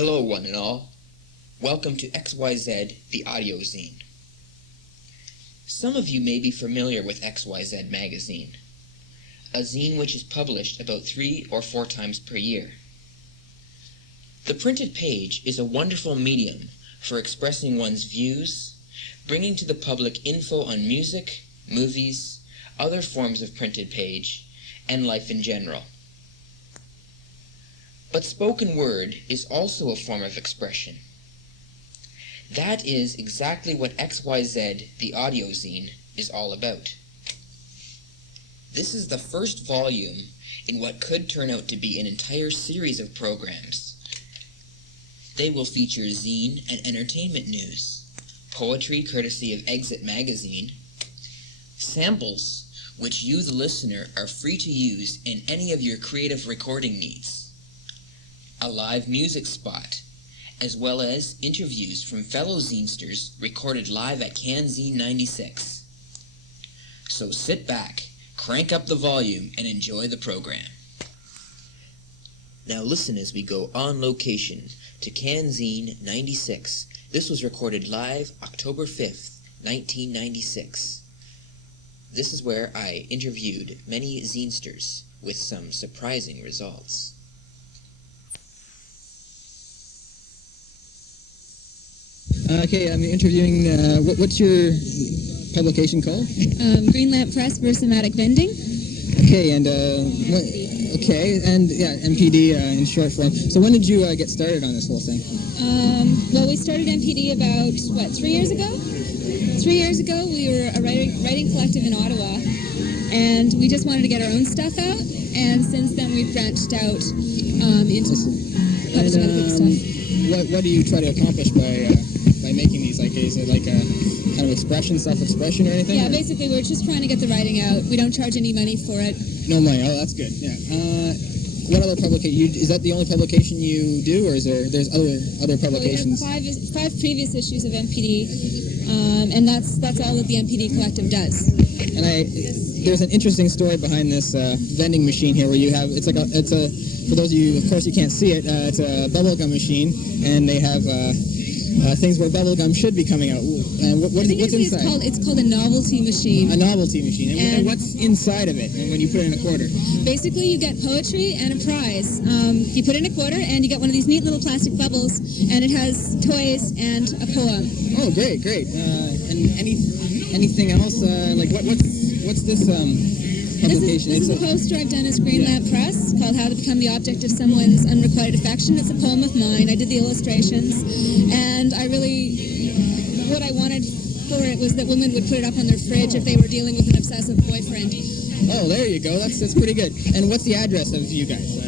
Hello, one and all. Welcome to XYZed, the audio zine. Some of you may be familiar with XYZed magazine, a zine which is published about 3 or 4 times per year. The printed page is a wonderful medium for expressing one's views, bringing to the public info on music, movies, other forms of printed page, and life in general. But spoken word is also a form of expression. That is exactly what XYZed, the audio zine, is all about. This is the first volume in what could turn out to be an entire series of programs. They will feature zine and entertainment news, poetry courtesy of XYZed magazine, samples which you, the listener, are free to use in any of your creative recording needs, a live music spot, as well as interviews from fellow zinesters recorded live at Zine 96. So sit back, crank up the volume, and enjoy the program. Now listen as we go on location to Zine 96. This was recorded live October 5th, 1996. This is where I interviewed many zinesters with some surprising results. Okay, I'm interviewing, what's your publication called? Green Lamp Press, Versamatic Vending. Okay, and, MPD in short form. So when did you get started on this whole thing? Well, we started MPD about, 3 years ago? 3 years ago, we were a writing collective in Ottawa, and we just wanted to get our own stuff out, and since then we've branched out into publishing other people's stuff. What do you try to accomplish by making these? Like, is it like a kind of expression, self-expression or anything? Yeah, basically we're just trying to get the writing out. We don't charge any money for it. No money. Oh, that's good. Yeah. What other publication? Is that the only publication you do, or is there's other publications? Well, we have five previous issues of MPD, and that's all that the MPD collective does. And there's an interesting story behind this vending machine here, where you have it's a for those of you, of course, you can't see it. It's a bubblegum machine, and they have things where bubblegum should be coming out. And what's inside? It's called a novelty machine. A novelty machine. And what's inside of it? And when you put in a quarter? Basically, you get poetry and a prize. You put in a quarter, and you get one of these neat little plastic bubbles, and it has toys and a poem. Oh, great. And anything else? What's this? This is a poster I've done as Green Lamp Press called How to Become the Object of Someone's Unrequited Affection. It's a poem of mine. I did the illustrations, and what I wanted for it was that women would put it up on their fridge if they were dealing with an obsessive boyfriend. Oh, there you go. That's pretty good. And what's the address of you guys?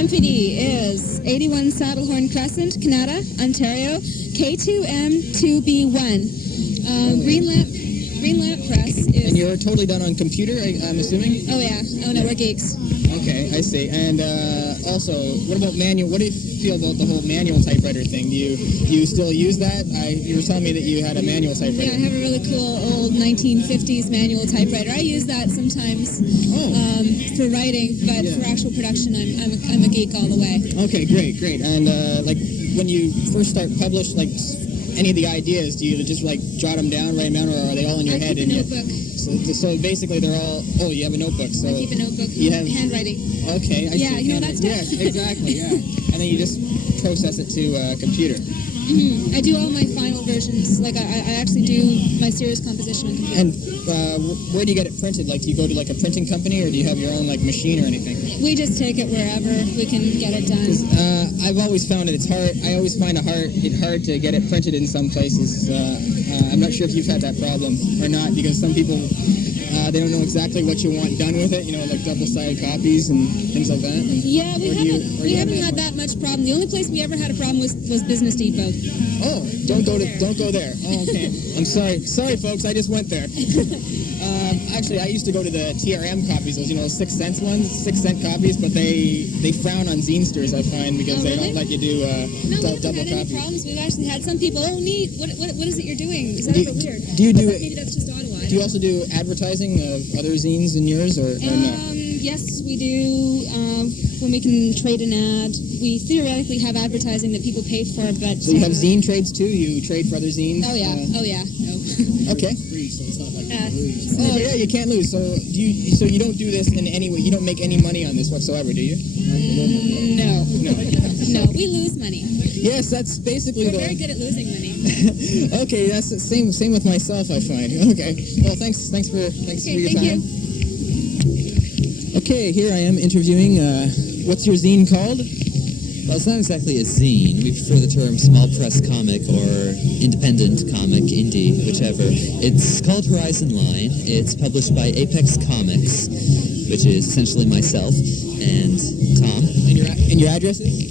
MPD is 81 Saddlehorn Crescent, Canada, Ontario, K2M2B1. Green Lamp Press is... And you're totally done on computer, I'm assuming? Oh, yeah. Oh, no, we're geeks. Okay, I see. And also, what about manual? What do you feel about the whole manual typewriter thing? Do you still use that? You were telling me that you had a manual typewriter. Yeah, I have a really cool old 1950s manual typewriter. I use that sometimes for writing, but for actual production, I'm a geek all the way. Okay, great. And when you first start publish, any of the ideas, do you just jot them down, write them down, or are they all in your head? I keep a notebook. So basically they're all, you have a notebook. So I keep a notebook. You have handwriting. Okay, I see. Yeah, you know that stuff? Yes, exactly, yeah. And then you just process it to a computer. Mm-hmm. I do all my final versions. I actually do my serious composition on computer. And where do you get it printed? Do you go to a printing company, or do you have your own machine or anything? We just take it wherever we can get it done. I've always found it's hard. I always find it hard to get it printed in some places. I'm not sure if you've had that problem or not, because some people they don't know exactly what you want done with it. Double-sided copies and things like that. Yeah, we haven't had that much problem. The only place we ever had a problem was Business Depot. Oh, don't go there. Oh, okay. I'm sorry, folks. I just went there. Actually, I used to go to the TRM copies, those 6 cent ones, 6-cent copies, but they frown on zinesters, I find, because they don't let you do double copies. Any problems. We've actually had some people, neat, what is it you're doing? Is that ever weird? Do you do it? Maybe that's just Ottawa. Do you also do advertising of other zines than yours, or no? Yes, we do. When we can trade an ad, we theoretically have advertising that people pay for, but... So you have zine trades, too? You trade for other zines? Oh, yeah. Okay. So it's not like Yeah, you can't lose. So you don't do this in any way. You don't make any money on this whatsoever, do you? No. No. No, we lose money. Yes, that's basically We're very good at losing money. Okay, that's the same with myself, I find. Okay. Well, thanks for your Thank time. you. Okay, here I am interviewing. What's your zine called? Well, it's not exactly a zine. We prefer the term small press comic or independent comic, indie, whichever. It's called Horizon Line. It's published by Apex Comics, which is essentially myself and Tom. And your address is?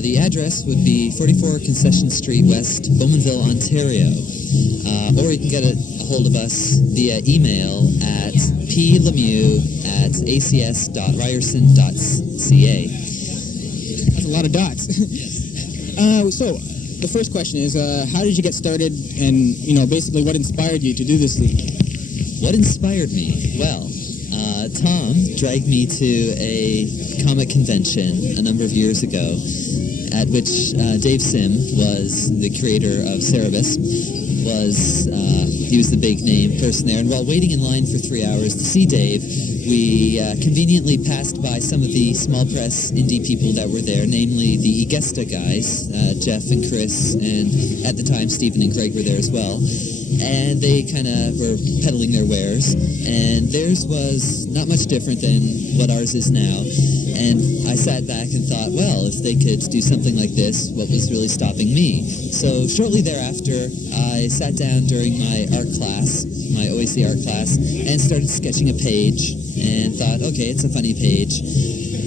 The address would be 44 Concession Street West, Bowmanville, Ontario. Or you can get a hold of us via email at plemieux@acs.ryerson.ca. That's a lot of dots. So, the first question is, how did you get started, and basically what inspired you to do this zine? What inspired me? Well, Tom dragged me to a comic convention a number of years ago, at which Dave Sim was the creator of Cerebus. He was the big name person there, and while waiting in line for 3 hours to see Dave, we conveniently passed by some of the small press indie people that were there, namely the Igesta guys, Jeff and Chris, and at the time Stephen and Craig were there as well. And they kind of were peddling their wares, and theirs was not much different than what ours is now. And I sat back and thought, well, if they could do something like this, what was really stopping me? So shortly thereafter, I sat down during my art class, my OAC art class, and started sketching a page, and thought, okay, it's a funny page.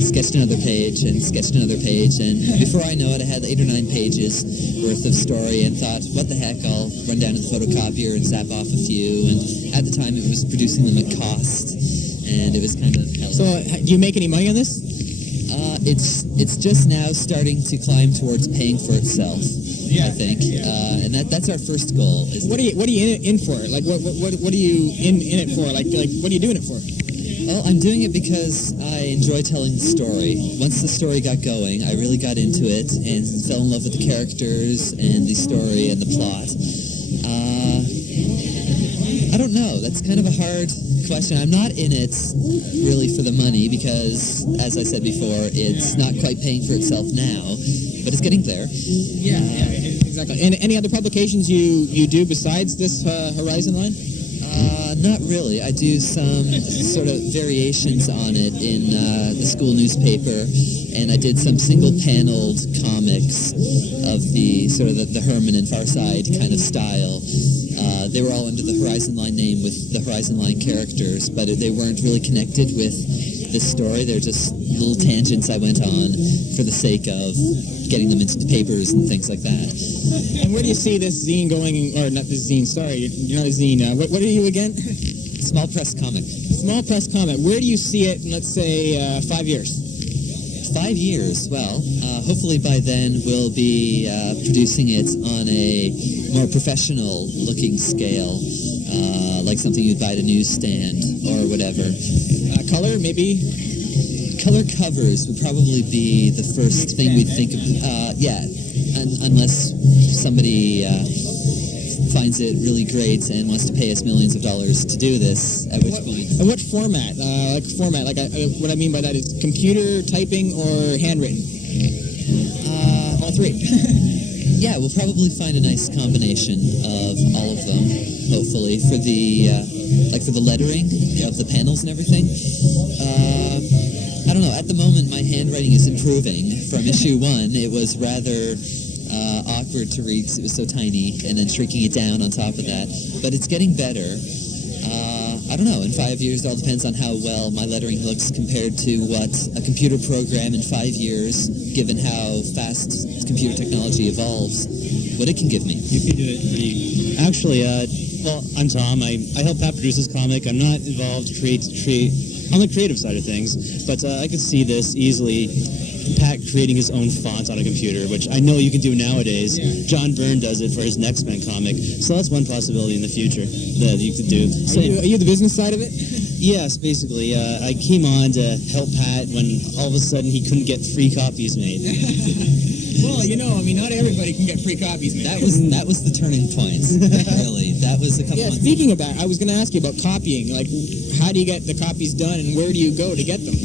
Sketched another page, and sketched another page, and before I know it, I had 8 or 9 pages worth of story, and thought, what the heck, I'll run down to the photocopier and zap off a few, and at the time it was producing them at cost, and it was kind of hell. So, do you make any money on this? It's just now starting to climb towards paying for itself, I think, and that's our first goal. What are you in for? Like, what are you in it for? Like, what are you doing it for? Well, I'm doing it because I enjoy telling the story. Once the story got going, I really got into it and fell in love with the characters and the story and the plot. I don't know. That's kind of a hard question. I'm not in it really for the money because, as I said before, it's not quite paying for itself now, but it's getting there. Yeah, exactly. And any other publications you do besides this Horizon Line? Not really. I do some sort of variations on it in the school newspaper, and I did some single-paneled comics of the sort of the Herman and Far Side kind of style. They were all under the Horizon Line name with the Horizon Line characters, but they weren't really connected with this story. They're just little tangents I went on for the sake of getting them into the papers and things like that. And where do you see this zine going, or not this zine, sorry, you're not a zine. What are you again? Small press comic. Small press comic. Where do you see it in, let's say, 5 years? 5 years. Well, hopefully by then we'll be producing it on a more professional-looking scale, like something you'd buy at a newsstand or whatever. Color, maybe? Color covers would probably be the first thing we'd think of. Unless somebody finds it really great and wants to pay us millions of dollars to do this, at which point... And what format? What I mean by that is computer, typing, or handwritten? All three. Yeah, we'll probably find a nice combination of all of them, hopefully, for the lettering of the panels and everything. I don't know, at the moment my handwriting is improving. From issue 1, it was rather awkward to read because it was so tiny, and then shrinking it down on top of that. But it's getting better. I don't know, in 5 years, it all depends on how well my lettering looks compared to what a computer program in 5 years, given how fast computer technology evolves, what it can give me. You can do it pretty... Actually, well, I'm Tom. I help Pat produce this comic. I'm not involved on the creative side of things, but I could see this easily Pat creating his own font on a computer, which I know you can do nowadays. Yeah. John Byrne does it for his Next Men comic, so that's one possibility in the future that you could do. So, Are you the business side of it? yes, basically. I came on to help Pat when all of a sudden he couldn't get free copies made. Well, not everybody can get free copies, man. That was the turning point. Really, that was a couple Yeah, months. speaking of that, I was going to ask you about copying. Like, how do you get the copies done, and where do you go to get them?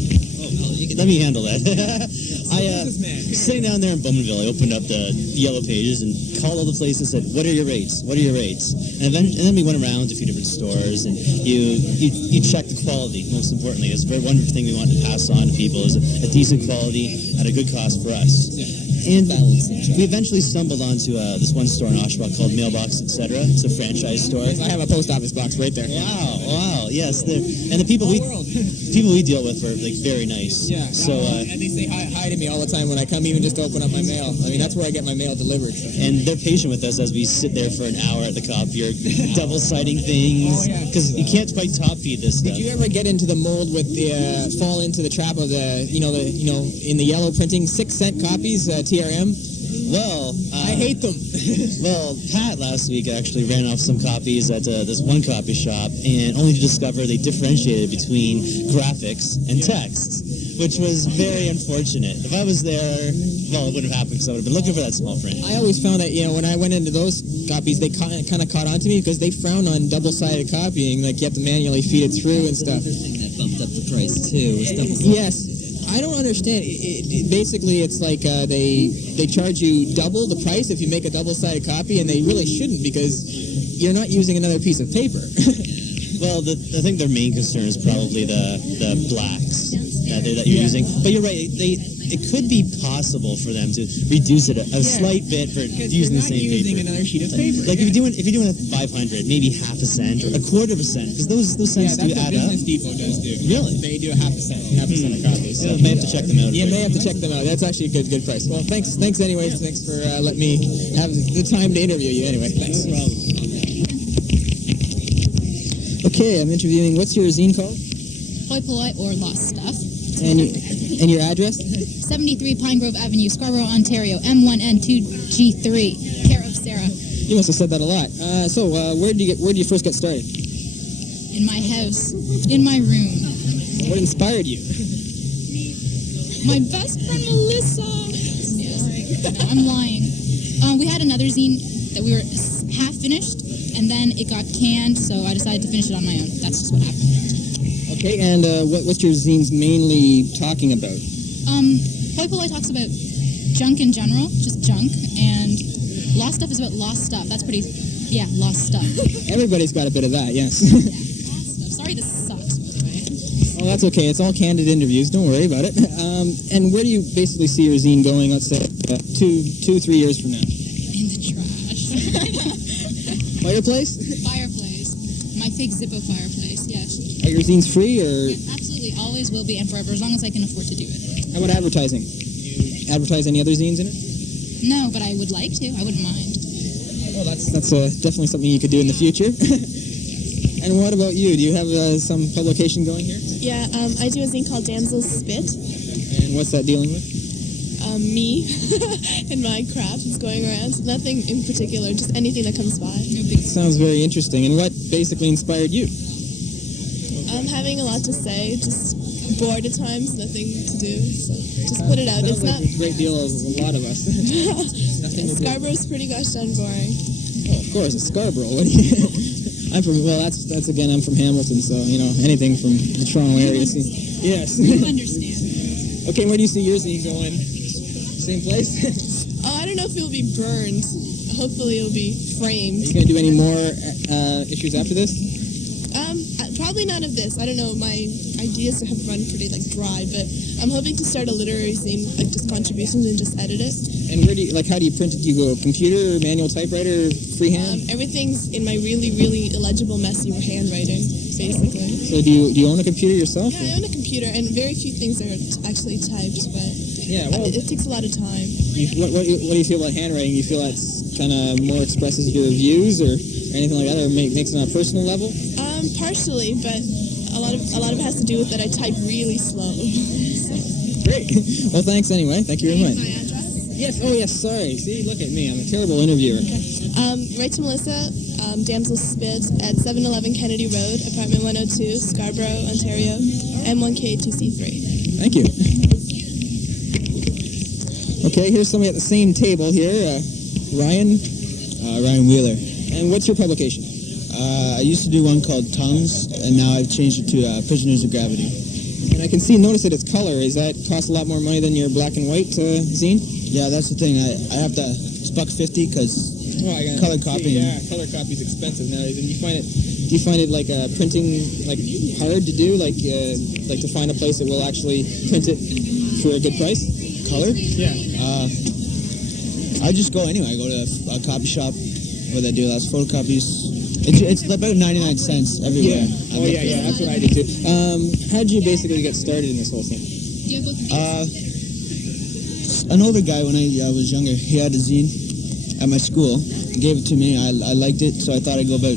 Let me handle that. Businessman. Sitting down there in Bowmanville, I opened up the Yellow Pages and called all the places and said, "What are your rates? What are your rates?" And then we went around to a few different stores, and you check the quality. Most importantly, it's a very wonderful thing we want to pass on to people is a decent quality at a good cost for us. And we eventually stumbled onto this one store in Oshawa called Mailbox, etc. It's a franchise store. I have a post office box right there. Wow, yes. And the people we deal with are like very nice. Yeah. So And they say hi to me all the time when I come even just to open up my mail. I mean, that's where I get my mail delivered. So. and they're patient with us as we sit there for an hour at the copier, double-siding things, because you can't quite top feed this stuff. Did you ever get into the mold with the fall into the trap of in the yellow printing 6-cent copies, TRM? Well, I hate them. Well, Pat last week actually ran off some copies at this one copy shop, and only to discover they differentiated between graphics and text, which was very unfortunate. If I was there, well, it wouldn't have happened because I would have been looking for that small print. I always found that, when I went into those copies, they kind of caught on to me because they frown on double-sided copying, like you have to manually feed it through and stuff. The thing that bumped up the price too was double. Yes. I don't understand. Basically, it's like they charge you double the price if you make a double-sided copy, and they really shouldn't because you're not using another piece of paper. Well, I think their main concern is probably the blacks that you're using. But you're right. It could be possible for them to reduce it a slight bit for using the same using paper. another sheet of paper. Like if you're doing a 500, maybe half a cent or a quarter of a cent, because those cents do add up. Business Depot does do. Really? They do half a cent a copies. So. You may have to check them out. You may have to check them out. That's actually a good price. Well, thanks anyways. Thanks for letting me have the time to interview you anyway. Thanks. No problem. Okay, I'm interviewing, what's your zine called? Hoi Polloi or Lost Stuff. And your address? 73 Pine Grove Avenue, Scarborough, Ontario, M1N2G3, care of Sarah. You must have said that a lot. So where did you first get started? In my house, in my room. What inspired you? My best friend Melissa. Yes. No, I'm lying. We had another zine that we were half finished, and then it got canned, so I decided to finish it on my own. That's just what happened. Okay, and what's your zines mainly talking about? Hoi Polloi talks about junk in general, just junk, and Lost Stuff is about lost stuff. That's pretty, lost stuff. Everybody's got a bit of that, yes. Lost stuff. Sorry this sucks, by the way. Oh, that's okay. It's all candid interviews. Don't worry about it. And where do you basically see your zine going, let's say, 2-3 years from now? In the trash. Fireplace? Fireplace. My fake Zippo fireplace, yes. Are your zines free, or Yes, absolutely, always will be, and forever, as long as I can afford to do it. how about advertising? You advertise any other zines in it? No, but I would like to. I wouldn't mind. Well, that's definitely something you could do in the future. And what about you? Do you have some publication going here? Yeah, I do a zine called Damsels Spit. And what's that dealing with? Me and my crap is going around. Nothing in particular, just anything that comes by. Sounds very interesting. And what basically inspired you? I'm having a lot to say, just bored at times, nothing to do. So just put it out. Sounds It's like not. a great deal of a lot of us. Nothing to do. Scarborough's pretty gosh darn boring. Oh, of course, it's Scarborough. What do you? I'm from I'm from Hamilton, so anything from the Toronto area. Yes. You understand. Okay, where do you see your zine going? Same place? Oh, I don't know if it'll be burned. Hopefully it'll be Are framed. you going to do any more issues after this? Probably not of this. I don't know. My ideas have run pretty dry, but I'm hoping to start a literary zine, just contributions and just edit it. And how do you print it? Do you go computer, manual typewriter, freehand? Everything's in my really, really illegible, messy handwriting, basically. So do you own a computer yourself? Yeah, I own a computer, and very few things are actually typed, but Yeah, well, it takes a lot of time. what do you feel about handwriting? You feel that's kind of more expresses your views or anything like that, or makes it on a personal level? Partially, but a lot of it has to do with that I type really slow. great. Well, thanks anyway. Thank you very much. My address. Yes. Oh, yes. Sorry. See, look at me. I'm a terrible interviewer. Write to Melissa, Damsel Spit at 711 Kennedy Road, apartment 102, Scarborough, Ontario, M1K2C3. Thank you. Okay, here's somebody at the same table here. Ryan. Ryan Wheeler. And what's your publication? I used to do one called Tongues, and now I've changed it to Prisoners of Gravity. And I can notice that it's color. Is that cost a lot more money than your black and white zine? Yeah, that's the thing. I have to. It's $1.50 because color copy. Yeah, color copy is expensive nowadays. And do you find it like printing like hard to do? Like to find a place that will actually print it for a good price? Color? Yeah. I just go anyway. I go to a copy shop where they do last photocopies. It's about 99 cents everywhere. Yeah. Oh yeah, that's what I did too. How did you basically get started in this whole thing? An older guy when I was younger, he had a zine at my school. He gave it to me. I liked it, so I thought I'd go about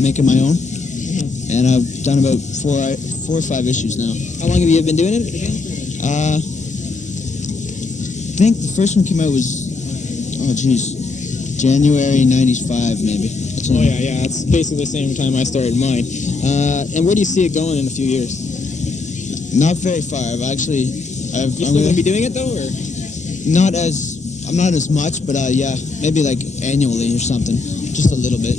making my own. And I've done about four or five issues now. How long have you been doing it again? I think the first one came out was, January 95 maybe. Oh yeah, it's basically the same time I started mine. And where do you see it going in a few years? Not very far. You still gonna be doing it though, or? I'm not as much, but yeah, maybe like annually or something, just a little bit.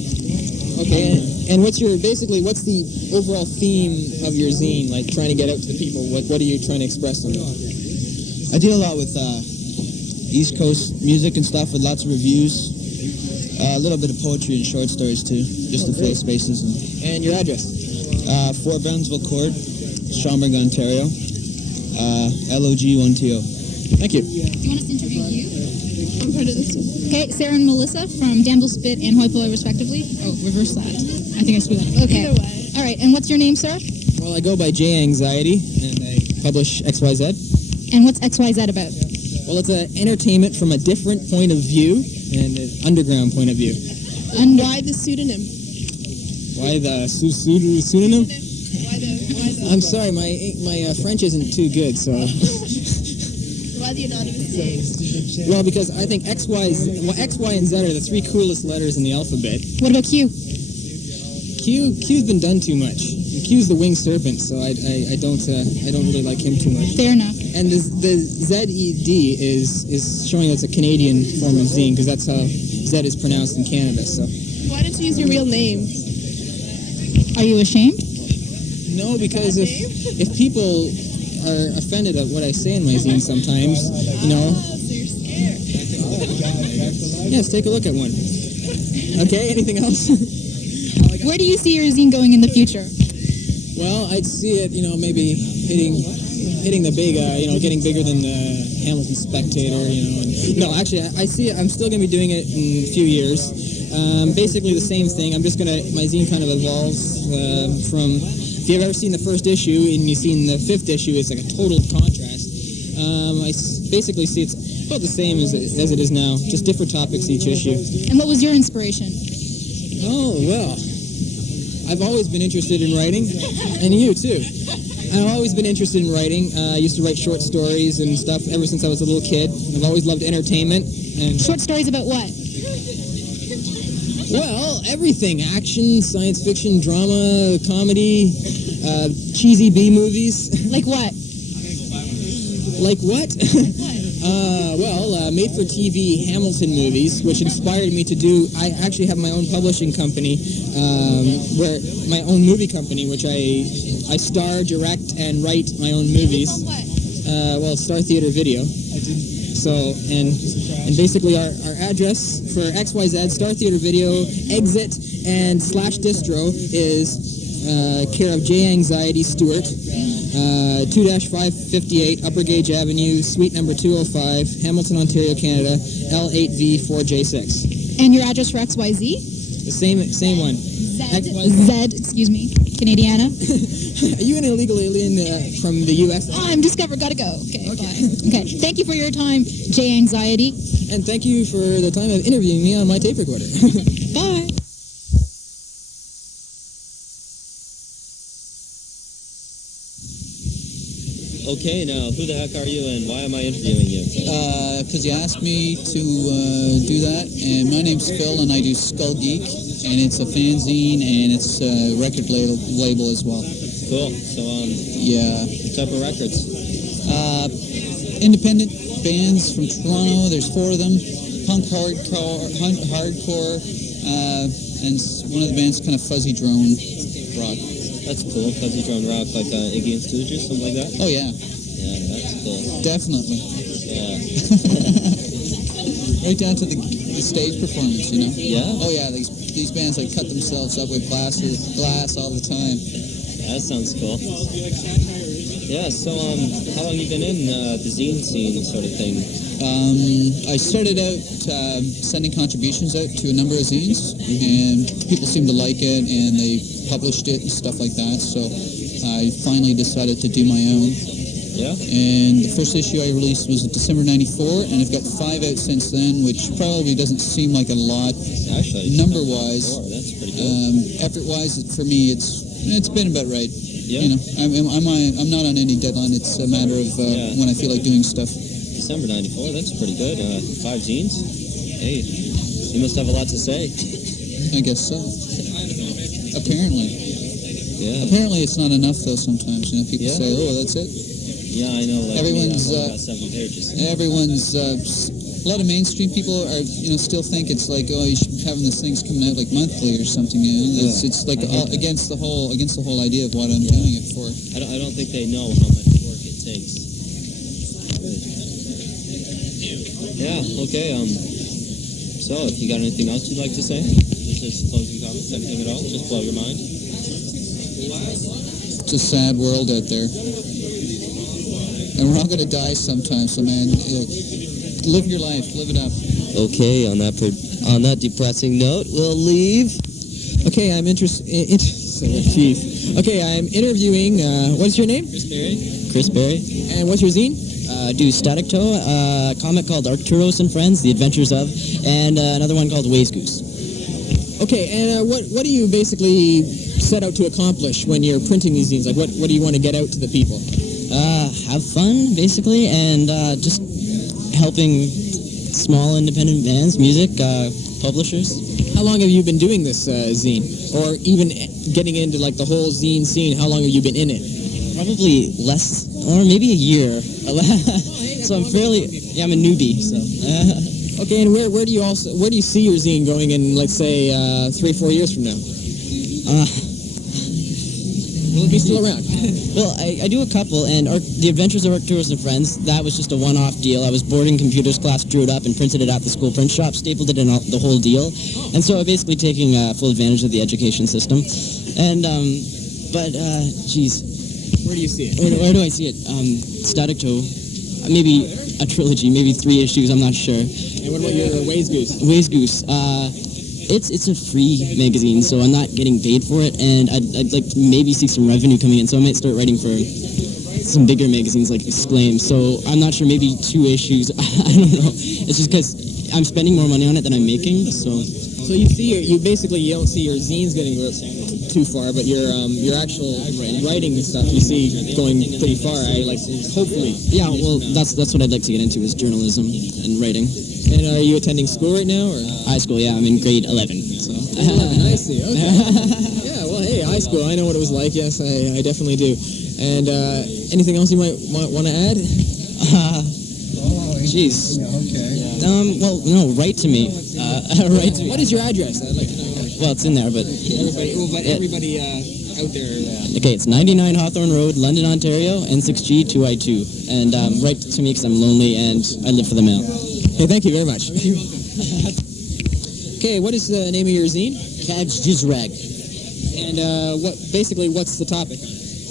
Okay, and what's the overall theme of your zine? Like trying to get out to the people. What are you trying to express on it? I deal a lot with East Coast music and stuff, with lots of reviews. A little bit of poetry and short stories too, just to fill spaces. And your address? 4 Brownsville Court, Schaumburg, Ontario. LOG1TO. Thank you. Do you want us to interview you? I'm part of this one. Okay, Sarah and Melissa from Damsel Spit and Hoipola, respectively. Oh, reverse that. I think I screwed that up. Okay. Either way. All right, and what's your name, sir? Well, I go by XYZed, and I publish XYZ. And what's XYZ about? Well, it's entertainment from a different point of view and an underground point of view. Why the pseudonym? Why the pseudonym? Why the I'm sorry, my French isn't too good, so. why the anonymous name? Well, because I think X, Y, and Z are the 3 coolest letters in the alphabet. What about Q? Q's been done too much. Q's the winged serpent, so I don't really like him too much. Fair enough. And the ZED is showing it's a Canadian form of zine, because that's how Z is pronounced in Canada. So. Why don't you use your real name? Are you ashamed? No, because if people are offended at what I say in my zine sometimes, you know. So you're scared. Yes, take a look at one. Okay, anything else? Where do you see your zine going in the future? Well, I'd see it, maybe hitting the big, getting bigger than the Hamilton Spectator, And, no, actually, I see it. I'm still going to be doing it in a few years. Basically the same thing. My zine kind of evolves from, if you've ever seen the first issue and you've seen the 5th issue, it's like a total contrast. I basically see it's about the same as it is now, just different topics each issue. And what was your inspiration? Oh, well, I've always been interested in writing, and you too. I've always been interested in writing. I used to write short stories and stuff ever since I was a little kid. I've always loved entertainment. And Short stories about what? well, everything. Action, science fiction, drama, comedy, cheesy B movies. Like what? Like what? Made-for-TV Hamilton movies, which inspired me to do. I actually have my own publishing company, where my own movie company, which I star, direct, and write my own movies. Star Theater Video. So, and basically our address for XYZ, Star Theater Video, Exit, and /Distro is care of XYZed Stewart, 2-558 Upper Gage Avenue, Suite number 205, Hamilton, Ontario, Canada, L8V4J6. And your address for XYZ? The same one. Zed, excuse me, Canadiana. Are you an illegal alien from the U.S.? Oh, I'm discovered, gotta go. Okay, bye. Okay, thank you for your time, XYZed. And thank you for the time of interviewing me on my tape recorder. Bye. Okay, now, who the heck are you and why am I interviewing you? Because you asked me to do that, and my name's Phil, and I do Skull Geek, and it's a fanzine, and it's a record label as well. Cool. So, Yeah. what type of records? Independent bands from Toronto, there's 4 of them, punk hardcore, and one of the bands kind of fuzzy drone rock. That's cool. Fuzzy drone rock, like Iggy and Stooges, something like that? Oh, yeah. Yeah, that's cool. Definitely. Yeah. Right down to the stage performance, you know? Yeah? Oh, yeah, these bands like cut themselves up with glass all the time. That sounds cool. Yeah, so how long you been in the zine scene sort of thing? I started out sending contributions out to a number of zines, and people seemed to like it, and they published it and stuff like that, so I finally decided to do my own. Yeah? And the first issue I released was in December 94, and I've got 5 out since then, which probably doesn't seem like a lot. Actually, number-wise. That's pretty cool. Effort-wise, for me, it's been about right. Yeah. You know, I'm not on any deadline. It's a matter of when I feel like doing stuff. December 94, that's pretty good. 5 zines? Hey, you must have a lot to say. I guess so. Apparently. Yeah. Apparently it's not enough, though, sometimes. You know, people say, oh, that's it. Yeah, I know. Like Everyone's, me, I've only got 7 pages. Everyone's, a lot of mainstream people are, still think it's like, oh, you should be having these things coming out like monthly or something, you know? It's like against the whole idea of what I'm doing it for. I don't think they know how much work it takes. Yeah, okay, so if you got anything else you'd like to say? Just closing comments, anything at all? Just blow your mind? It's a sad world out there. And we're all going to die sometime, so man, live your life, live it up. Okay, on that depressing note, we'll leave. Okay, I'm Chief. Okay, I'm interviewing, what's your name? Chris Berry. And what's your zine? Do Static Toe, a comic called Arcturus and Friends, The Adventures of, and another one called Waze Goose. Okay, and what do you basically set out to accomplish when you're printing these zines? Like, what do you want to get out to the people? Have fun, basically, and just helping small independent bands, music, publishers. How long have you been doing this zine? Or even getting into, like, the whole zine scene, how long have you been in it? Probably less, or maybe a year. So I'm I'm a newbie, so. Okay, and where do you see your zine going in, let's say, 3 or 4 years from now? Will it be still around? Well, I do a couple, and The Adventures of Arcturus and Friends, that was just a one-off deal. I was boarding computers class, drew it up, and printed it at the school print shop, stapled it in the whole deal. And so I'm basically taking full advantage of the education system. And, geez. Where do you see it? Where do I see it? Static Toe. Maybe a trilogy, maybe 3 issues, I'm not sure. And what about your Waze Goose? Waze Goose. It's a free magazine, so I'm not getting paid for it, and I'd like to maybe see some revenue coming in, so I might start writing for some bigger magazines like Exclaim. So I'm not sure, maybe 2 issues. I don't know. It's just because I'm spending more money on it than I'm making, so. So you don't see your zines getting too far, but your actual writing and stuff you see going pretty far. Hopefully. Yeah, well, that's what I'd like to get into is journalism and writing. And are you attending school right now, or? High school, yeah. I'm in grade 11. So. 11, I see. Okay. Yeah. Well, hey, high school. I know what it was like. Yes, I definitely do. And anything else you might want to add? Jeez. Okay. Well, no. Write to me. Write to me. What is your address? I'd like to know. Well, it's in there, but Everybody out there. Okay, it's 99 Hawthorne Road, London, Ontario, N6G 2I2. And write to me because I'm lonely and I live for the mail. Hey, thank you very much. Okay, what is the name of your zine? Cags Jizrag. And what's the topic?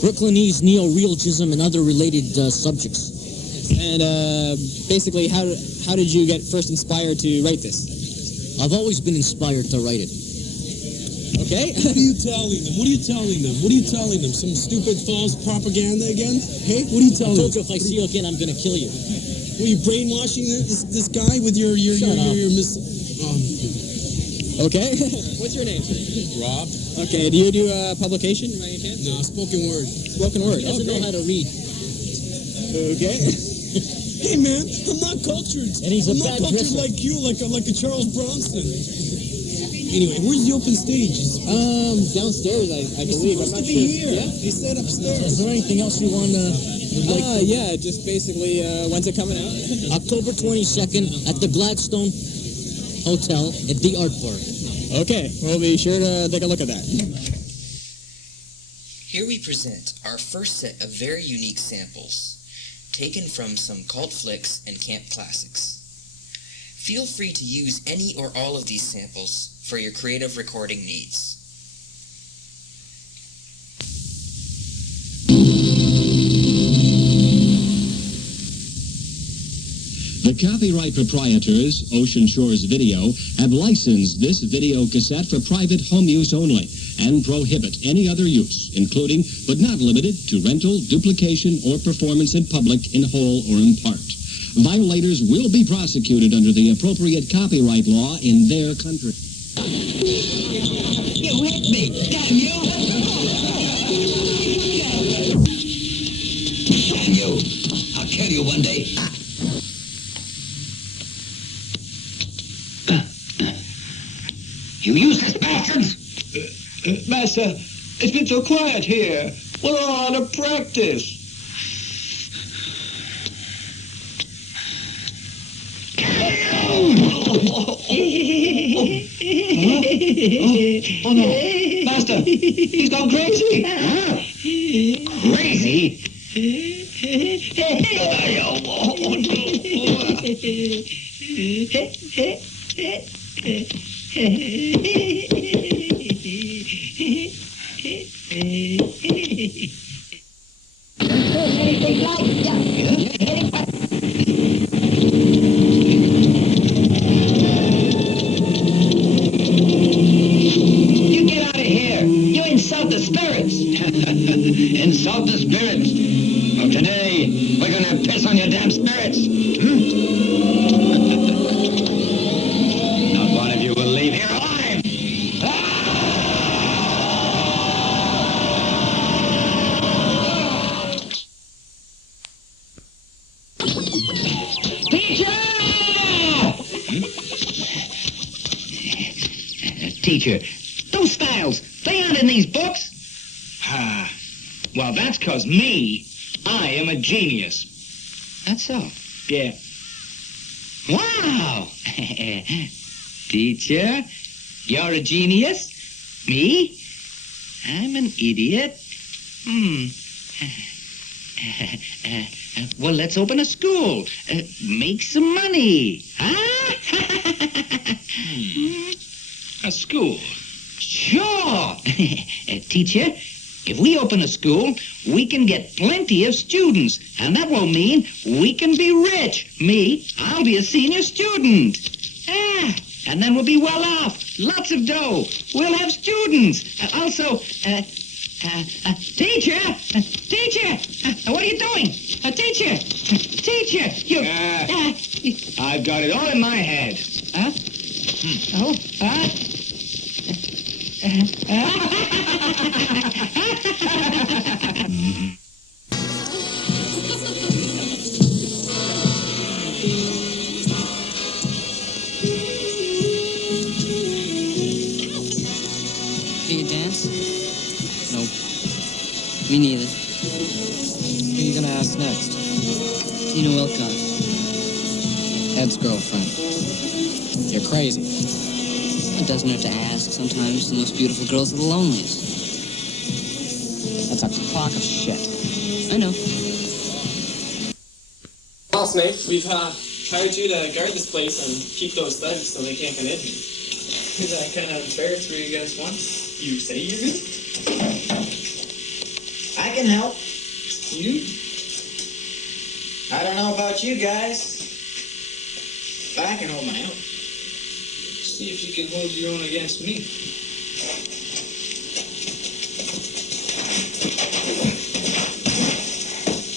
Brooklynese neo-realism and other related subjects. And basically, how did you get first inspired to write this? I've always been inspired to write it. Okay. What are you telling them? What are you telling them? What are you telling them? Some stupid false propaganda again? Hey, what are you telling them? I told you if I see you again, I'm going to kill you. Were you brainwashing this guy with your Okay. What's your name? Rob. Okay. Do you do publication by any chance? No, spoken word. Spoken word. He doesn't know how to read. Okay? Hey, man, I'm not cultured. And he's a I'm not bad cultured dresser. like you, like a Charles Bronson. Anyway, where's the open stage? Downstairs, I believe. I'm not sure. Here. Yeah? He said upstairs. Is there anything else you want to like? Yeah, just basically, when's it coming out? October 22nd at the Gladstone Hotel at the Art Park. Okay, we'll be sure to take a look at that. Here we present our first set of very unique samples, taken from some cult flicks and camp classics. Feel free to use any or all of these samples for your creative recording needs. The copyright proprietors, Ocean Shores Video, have licensed this video cassette for private home use only and prohibit any other use, including, but not limited to rental, duplication, or performance in public in whole or in part. Violators will be prosecuted under the appropriate copyright law in their country. You hit me, damn you! Damn you! I'll kill you one day. You useless bastards! Master, it's been so quiet here. We're all out of practice. Oh no, Master, he's gone crazy. Crazy? You get out of here. You insult the spirits. Insult the spirits. Well, today, we're gonna piss on your damn spirits. Not one of you will leave here alive. Teacher, those styles, they aren't in these books. Ah, well, that's 'cause I am a genius. That's so. Yeah. Wow! Teacher, you're a genius. Me? I'm an idiot. Well, let's open a school. Make some money. Huh? A school. Sure. Teacher, if we open a school, we can get plenty of students. And that will mean we can be rich. Me, I'll be a senior student. And then we'll be well off. Lots of dough. We'll have students. Teacher! Teacher! What are you doing? Teacher! Teacher! You... I've got it all in my head. Huh? Oh, Can you dance? Nope. Me neither. Who are you gonna ask next? Tina Wilcox. Ed's girlfriend. You're crazy. It doesn't hurt to ask. Sometimes the most beautiful girls are the loneliest. That's a crock of shit. I know. Boss, mate, we've hired you to guard this place and keep those thugs so they can't come in here. Is that kind of unfair? It's where you guys once you say you're good? I can help. You? I don't know about you guys, but I can hold my own. See if you can hold your own against me.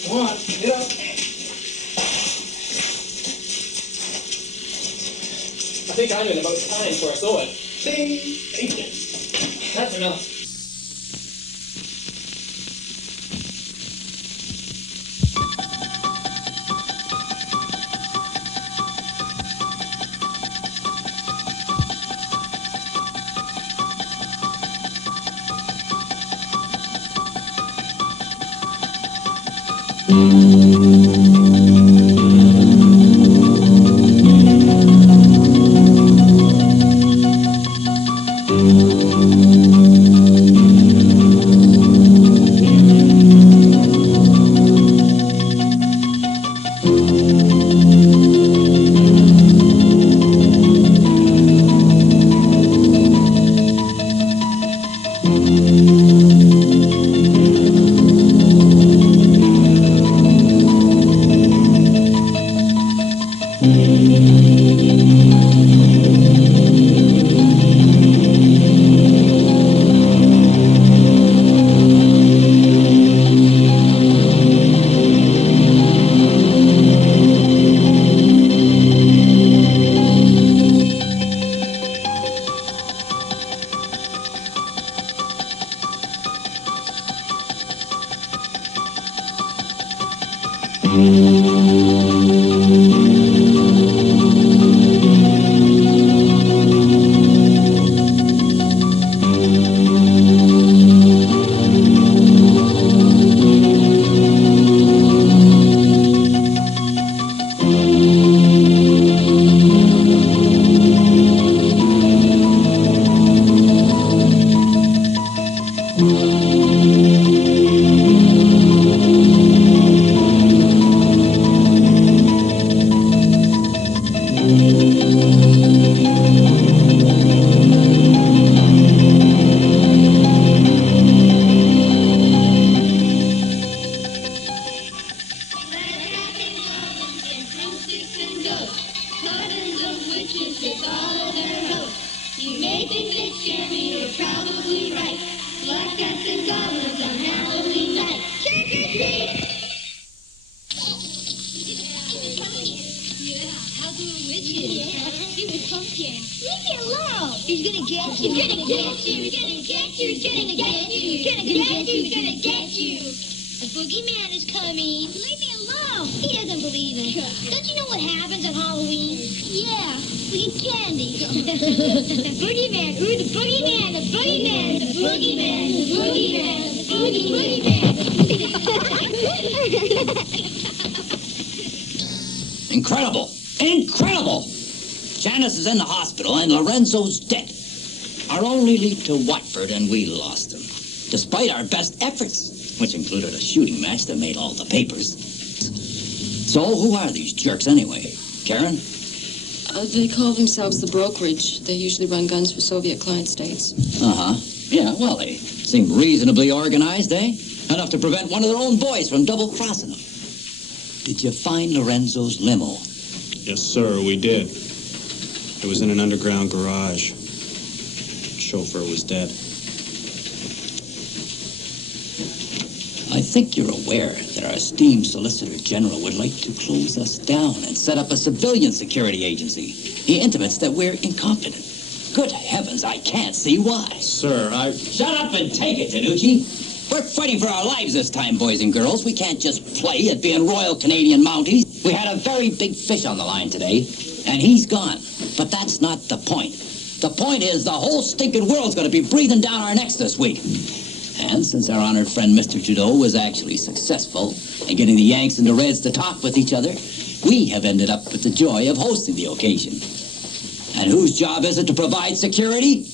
Come on, get up. I think I'm in about time for a soda. Ding! Thank you. That's enough. Incredible! Incredible! Janice is in the hospital and Lorenzo's dead. Our only lead to Watford and we lost him. Despite our best efforts, which included a shooting match that made all the papers. So who are these jerks anyway? Karen? They call themselves the brokerage. They usually run guns for Soviet client states. Uh-huh. Yeah, well, they seem reasonably organized, eh? Enough to prevent one of their own boys from double-crossing them. Did you find Lorenzo's limo? Yes, sir, we did. It was in an underground garage. Chauffeur was dead. I think you're aware that our esteemed Solicitor General would like to close us down and set up a civilian security agency. He intimates that we're incompetent. Good heavens, I can't see why. Sir, Shut up and take it, Tanucci. We're fighting for our lives this time, boys and girls. We can't just play at being Royal Canadian Mounties. We had a very big fish on the line today, and he's gone. But that's not the point. The point is the whole stinking world's going to be breathing down our necks this week. And since our honored friend Mr. Trudeau was actually successful in getting the Yanks and the Reds to talk with each other, we have ended up with the joy of hosting the occasion. And whose job is it to provide security?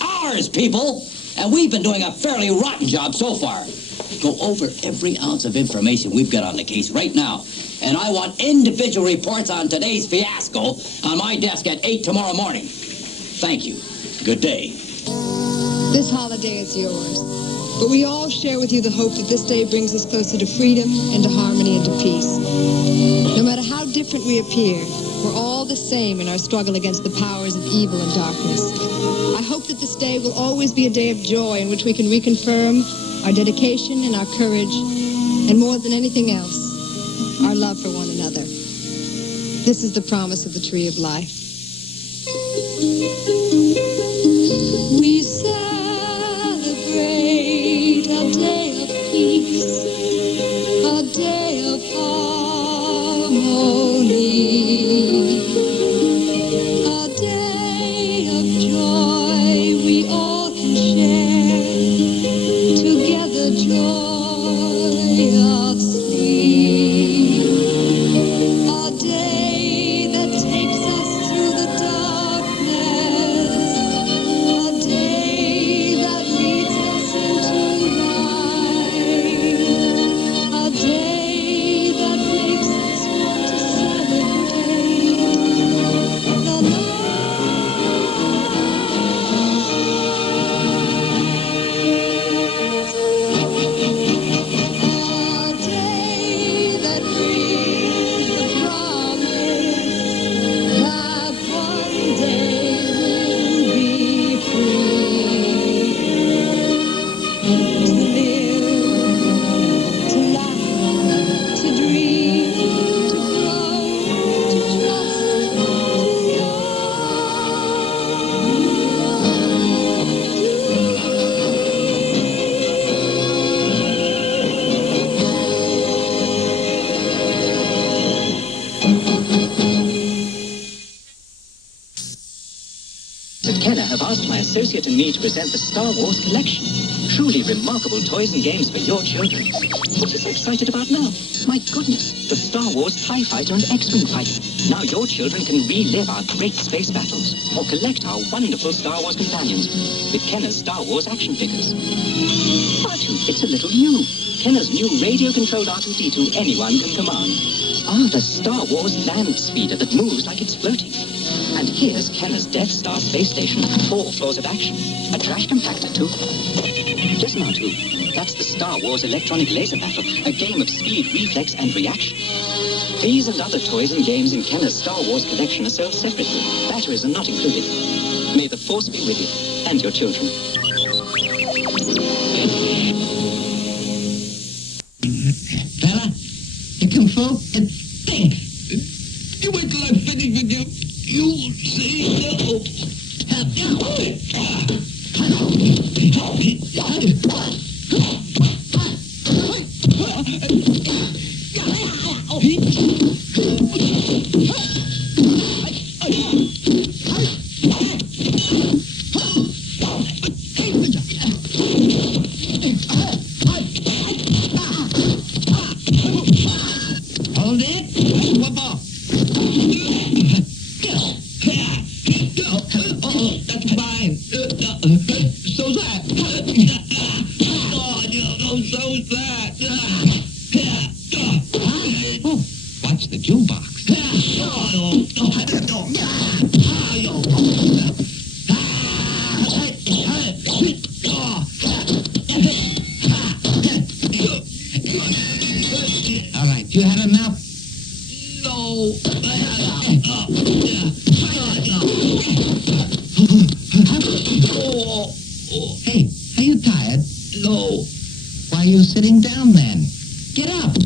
Ours, people! And we've been doing a fairly rotten job so far. Go over every ounce of information we've got on the case right now. And I want individual reports on today's fiasco on my desk at 8 tomorrow morning. Thank you. Good day. This holiday is yours. But we all share with you the hope that this day brings us closer to freedom and to harmony and to peace. No matter how different we appear, we're all the same in our struggle against the powers of evil and darkness. I hope that this day will always be a day of joy in which we can reconfirm our dedication and our courage, and more than anything else, our love for one another. This is the promise of the Tree of Life. We celebrate a day of peace, a day of harmony, a day of joy we all can share, together joyously. At Kenner have asked my associate and me to present the Star Wars collection. Truly remarkable toys and games for your children. What are you so excited about now? My goodness, the Star Wars TIE Fighter and X-Wing Fighter. Now your children can relive our great space battles or collect our wonderful Star Wars companions with Kenner's Star Wars action figures. R2, it's a little you. Kenner's new radio-controlled R2-D2 anyone can command. The Star Wars land speeder that moves like it's floating. And here's Kenner's Death Star space station, 4 floors of action. A trash compactor, too. Listen, R2. That's the Star Wars electronic laser battle, a game of speed, reflex, and reaction. These and other toys and games in Kenner's Star Wars collection are sold separately. Batteries are not included. May the Force be with you, and your children. Fella, your kung fu, it stinks. You wait till I'm finished with you. You'll see. Hold it. What more? That's mine. So's that. So's that. Watch the jukebox. All right, you had enough? No. Hey, are you tired? No. Why are you sitting down then? Get up.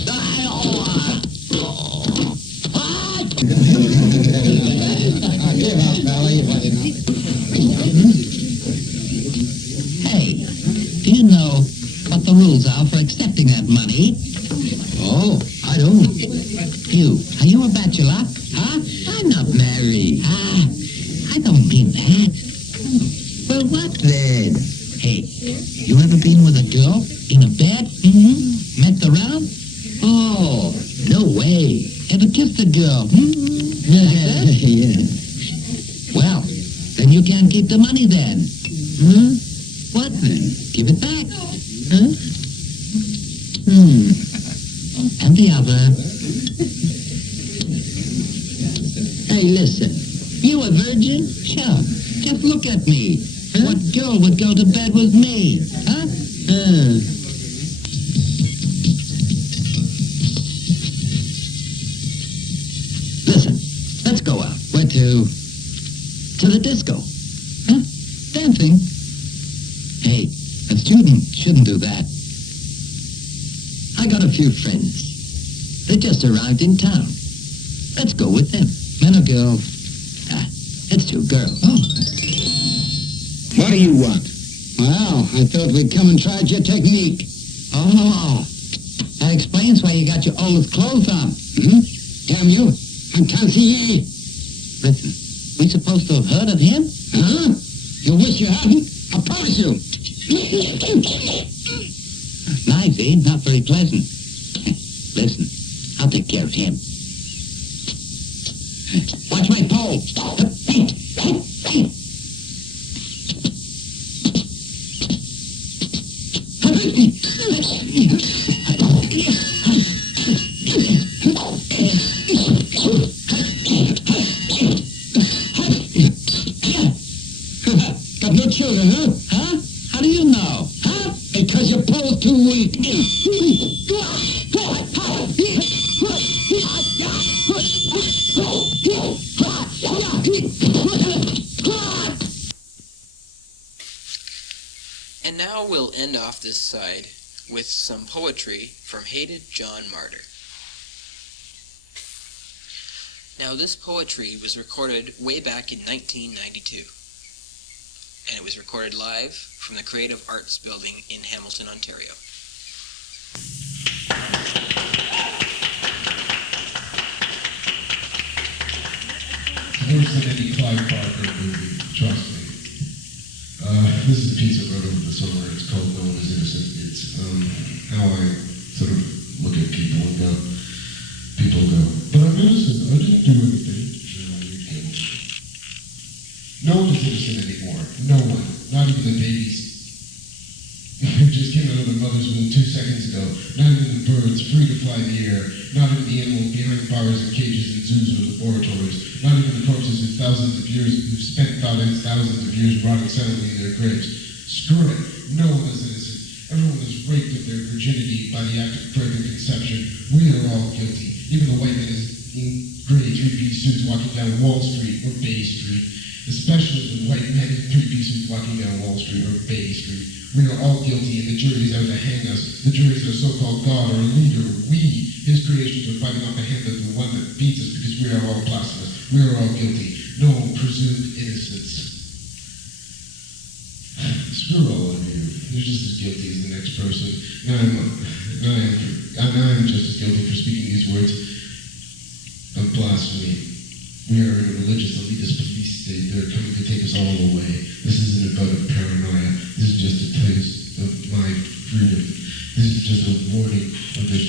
Hey, do you know what the rules are for accepting that money? Oh, I don't. Are you a bachelor? Huh? I'm not married. I don't mean that. Well, what then? Hey, you ever been with a girl in a bed? Mm-hmm. Messed around? Oh, no way. Ever kissed a girl? Like that? Yeah. Well, then you can't keep the money then. Huh? What then? Give it back. Huh? And the other. Hey, listen. You a virgin? Sure. Just look at me. Huh? What girl would go to bed with me? Huh? Listen, let's go out. Where to? To the disco. Huh? Dancing? Hey, a student shouldn't do that. I got a few friends. They just arrived in town. Let's go with them. Men or girls? It's two girls. Oh. What do you want? Well, I thought we'd come and try your technique. Oh, that explains why you got your oldest clothes on. Hmm? Damn you, I'm Tansier. Listen, we supposed to have heard of him? Huh? You wish you hadn't? I promise you. Nice, eh? Not very pleasant. Listen, I'll take care of him. Watch my pole. Got no children, huh? Huh? How do you know? Huh? Because your pole's too weak. And now we'll end off this side with some poetry from hated John Martyr. Now this poetry was recorded way back in 1992, and it was recorded live from the Creative Arts Building in Hamilton, Ontario. Worse than any Clive Barker movie, trust me. This is a piece I wrote over the summer. It's called No One Is Innocent. It's how I sort of look at people and go, but I'm innocent. I didn't do anything. No one is innocent anymore. No one. Not even the babies who just came out of their mother's womb 2 seconds ago. Not even the birds free to fly in the air. Not even the animals behind bars and cages in zoos or laboratories. Not even the corpses who've spent thousands of years rotting silently in their graves. Screw it. No one is innocent. Everyone is raped of their virginity by the act of birth and conception. We are all guilty. Even the white man is in gray three-piece suits walking down Wall Street or Bay Street. Especially the white men in three-piece suits walking down Wall Street or Bay Street. We are all guilty, and the jury's out to hang us. The jury's our so-called God or leader. We, his creations, are fighting off the hand of the one that beats us because we are all blasphemous. We are all guilty. No presumed innocence. Screw all of you. You're just as guilty as the next person. Now I'm just as guilty for speaking these words of blasphemy. We are in a religious elitist police state. They're coming to take us all away. This isn't about a paranoia. This is just a taste of my freedom. This is just a warning of the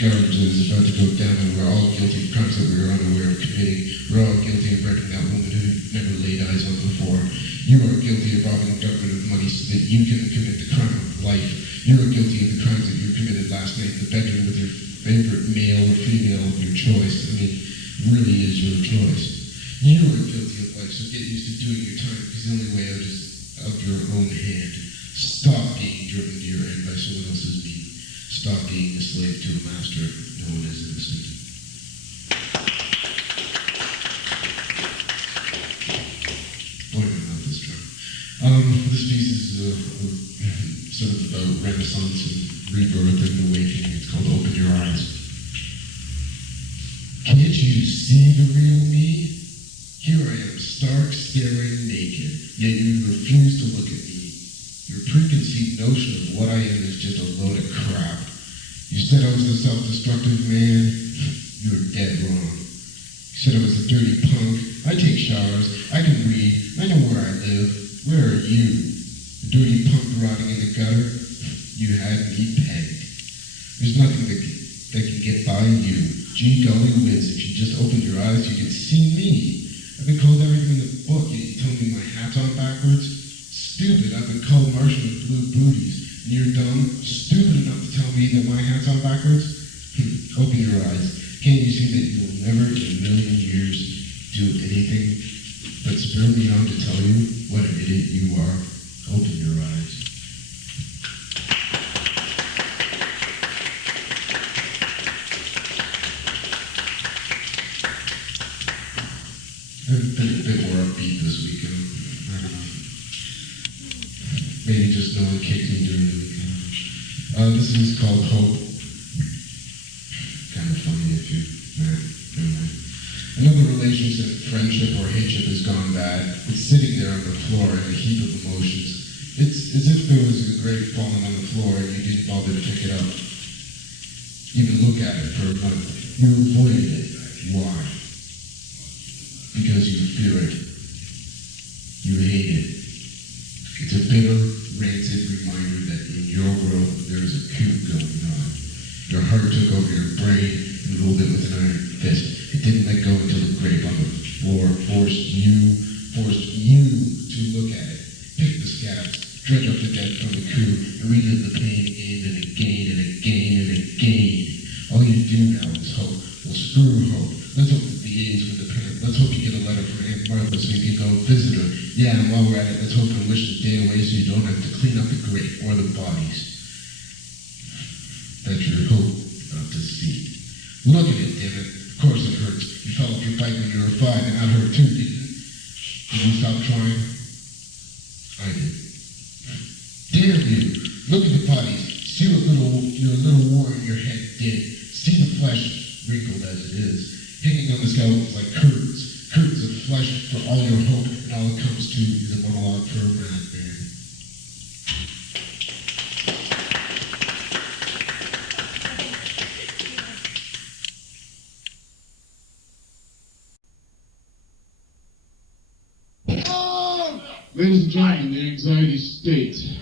garbage that is about to go down, and we're all guilty of crimes that we are unaware of committing. We're all guilty of raping that woman who we've never laid eyes on before. You are guilty of robbing the government of money so that you can commit the crime of life. You are guilty of the crimes that you committed last night in the bedroom with your favorite male or female of your choice. I mean, really is your choice. You are guilty of life, so get used to doing your time, because the only way out is of your own hand. Stop being driven to your end by someone else's meaning. Stop being a slave to a master. No one is innocent. Boy, my mouth is dry. This piece is sort of about Renaissance and rebirth and awakening. It's called Open Your Eyes. Can't you see the real me? Here I am, stark, staring, naked, yet you refuse to look at me. Your preconceived notion of what I am is just a load of crap. You said I was a self-destructive man. You were dead wrong. You said I was a dirty punk. I take showers. I can read. I know where I live. Where are you? A dirty punk rotting in the gutter? You had me pegged. There's nothing that can get by you. Gee golly whiz, if you just opened your eyes, you could see me. I've been called everything in the book, yet you tell me my hat's on backwards? Stupid, I've been called Martian with blue booties. And you're dumb, stupid enough to tell me that my hat's on backwards? Open your eyes. Can't you see that you will never in a million years do anything but spur me on to tell you what an idiot you are? Open your eyes. I've been a bit more upbeat this weekend. I don't know. Maybe just no one kicked me during the weekend. This is called Hope. Kind of funny if you... Anyway. Another relationship, friendship, or hatred has gone bad. It's sitting there on the floor in a heap of emotions. It's as if there was a grape falling on the floor and you didn't bother to pick it up. Even look at it for a month. You avoided it. Why? Because you fear it. You hate it. It's a bitter, rancid reminder that in your world there is a coup going on. Your heart took over your brain and ruled it with an iron fist. It didn't let go until the grape on the floor forced you to look at it, pick the scabs, dredge up the dead from the coup, and relive the pain again and again and again and again. All you do now is hope. Well, screw hope. Let's hope that the A's win the pennant. Let's hope you get a letter from Aunt Martha so you can go visit her. Yeah, and while we're at it, let's hope and wish the day away so you don't have to clean up the grave or the bodies. That's your hope, not deceit. Look at it, damn it. Of course it hurts. You fell off your bike when you were 5, and that hurt too, didn't it? Did you stop trying? I did. Damn you! Look at the bodies. See what your little war in your head did. See the flesh, wrinkled as it is, hanging on the skeletons like curtains. Curtains of flesh for all your hope, and all it comes to is a monologue for a madman. Ladies and gentlemen, the anxiety state.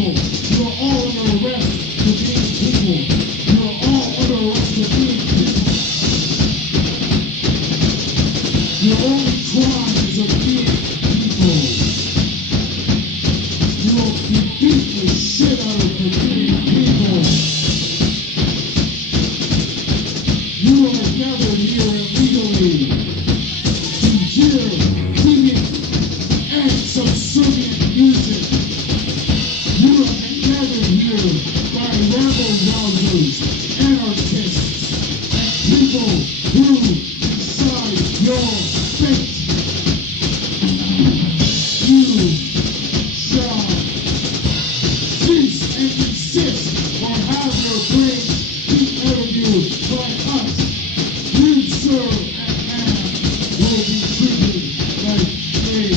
people. You are all under arrest for being people. You are all under arrest for being people. Your only crime is of being people. You will be beat the shit out of for being people. You are gathered here illegally to hear beating and subservient music. You are gathered here by rabble-rousers, anarchists, and people who decide your fate. You shall cease and desist or have your brains beat out of you by us. You, sir and ma'am, will be treated like a king.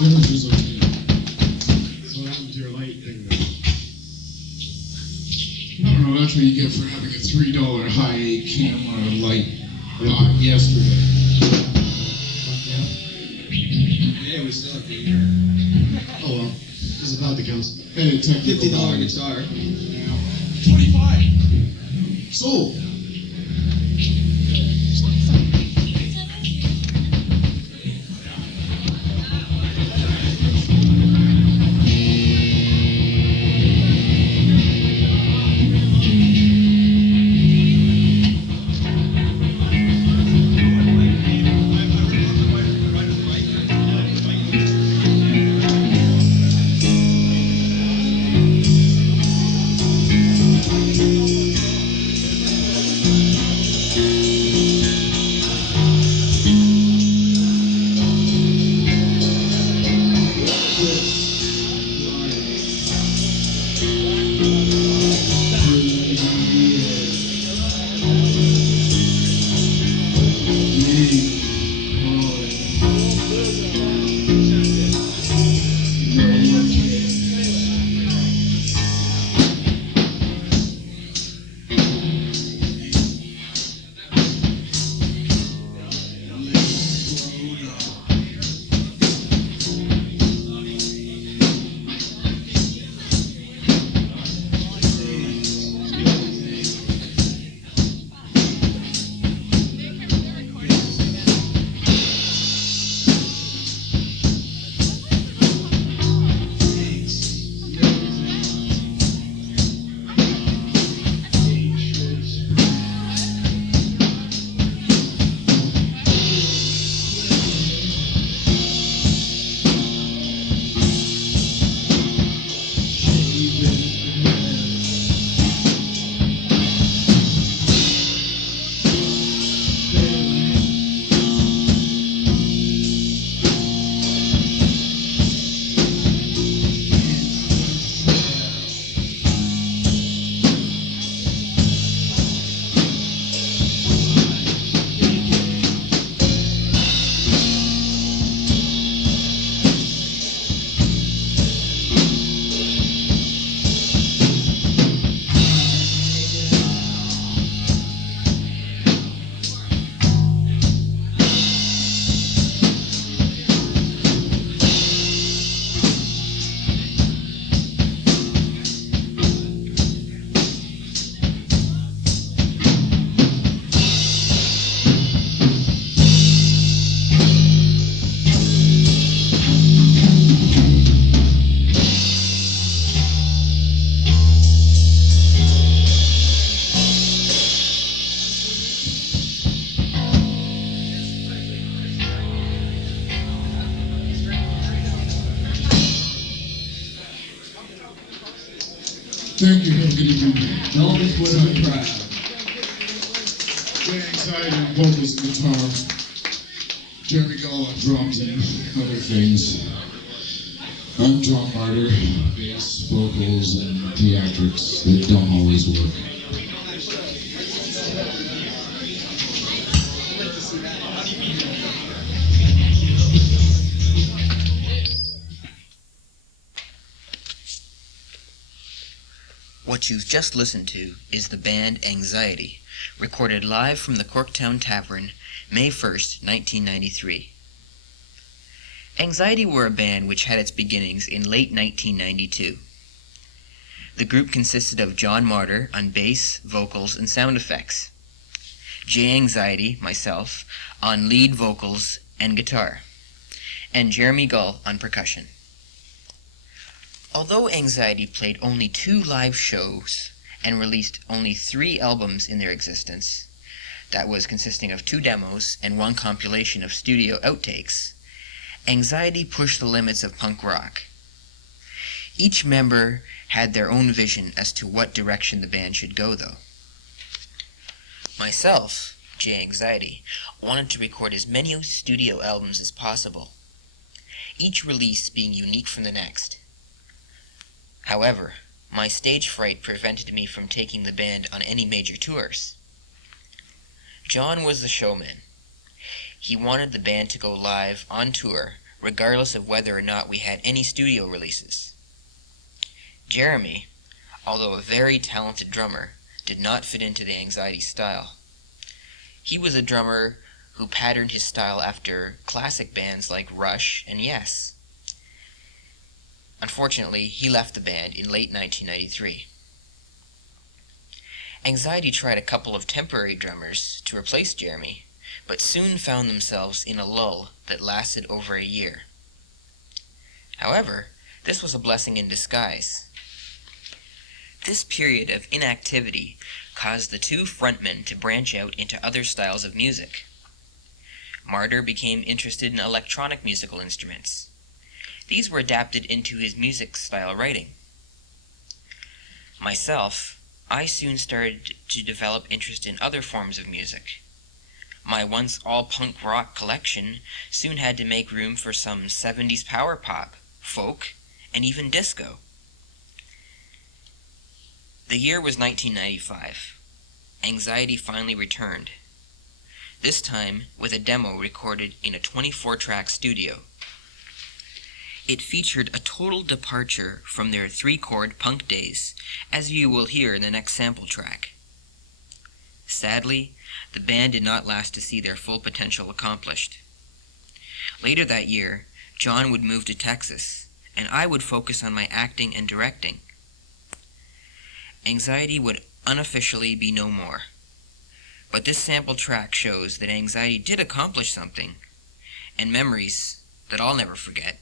Image is okay. What happened to your light thing then? I don't know, that's what you get for having a $3 high camera light on yesterday. Yeah, we still have to. Oh well. This is about the counts. Hey, technical $50 knowledge. guitar. 25! Sold! Thank you. Have a good evening. No, this was a crowd. Jay Anxiety on vocals and guitar. Jeremy Gull on drums and other things. I'm John Martyr, bass, vocals, and theatrics that don't always work. What you've just listened to is the band Anxiety, recorded live from the Corktown Tavern, May 1st, 1993. Anxiety were a band which had its beginnings in late 1992. The group consisted of John Martyr on bass, vocals, and sound effects, Jay Anxiety, myself, on lead vocals and guitar, and Jeremy Gull on percussion. Although Anxiety played only 2 live shows and released only 3 albums in their existence, that was consisting of 2 demos and 1 compilation of studio outtakes, Anxiety pushed the limits of punk rock. Each member had their own vision as to what direction the band should go, though. Myself, Jay Anxiety, wanted to record as many studio albums as possible, each release being unique from the next. However, my stage fright prevented me from taking the band on any major tours. John was the showman. He wanted the band to go live on tour, regardless of whether or not we had any studio releases. Jeremy, although a very talented drummer, did not fit into the Anxiety style. He was a drummer who patterned his style after classic bands like Rush and Yes. Unfortunately, he left the band in late 1993. Anxiety tried a couple of temporary drummers to replace Jeremy, but soon found themselves in a lull that lasted over a year. However, this was a blessing in disguise. This period of inactivity caused the 2 frontmen to branch out into other styles of music. Martyr became interested in electronic musical instruments. These were adapted into his music style writing. Myself, I soon started to develop interest in other forms of music. My once all-punk rock collection soon had to make room for some 70s power pop, folk, and even disco. The year was 1995. Anxiety finally returned, this time with a demo recorded in a 24-track studio. It featured a total departure from their 3-chord punk days, as you will hear in the next sample track. Sadly, the band did not last to see their full potential accomplished. Later that year, John would move to Texas, and I would focus on my acting and directing. Anxiety would unofficially be no more. But this sample track shows that Anxiety did accomplish something, and memories that I'll never forget.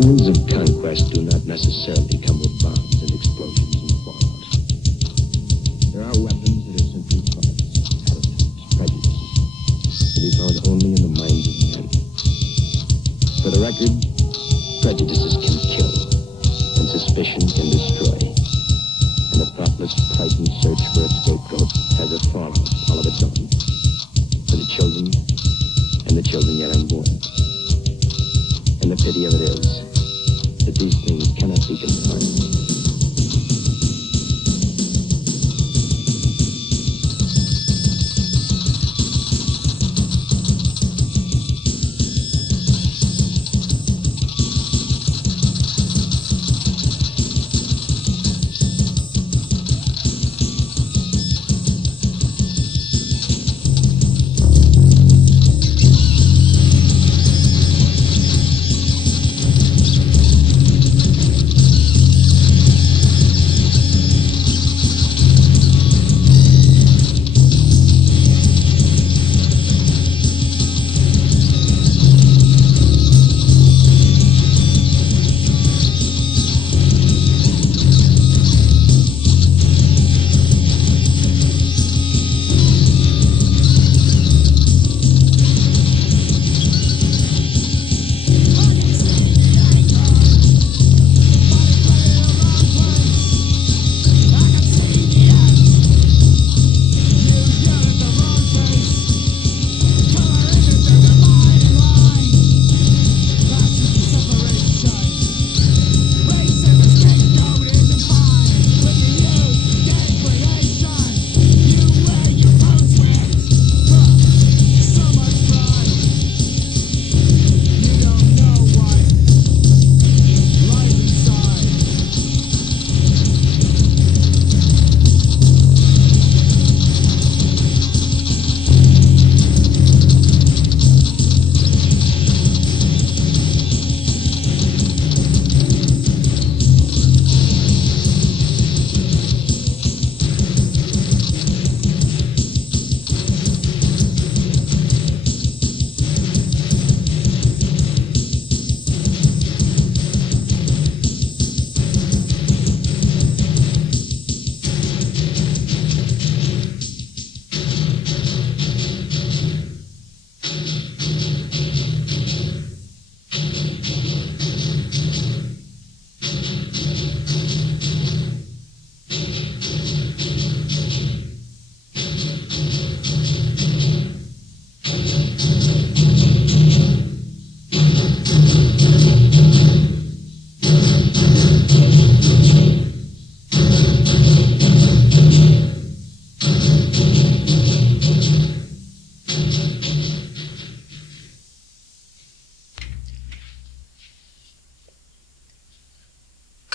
Tools of conquest do not necessarily come with bombs and explosions and fallout. There are weapons that are simply thoughts, attitudes, prejudices, to be found only in the minds of men. For the record, prejudices can kill, and suspicion can destroy. And a thoughtless, frightened search for a scapegoat has a fallout all of its own. For the children, and the children yet unborn. And the pity of it is that these things cannot be confirmed.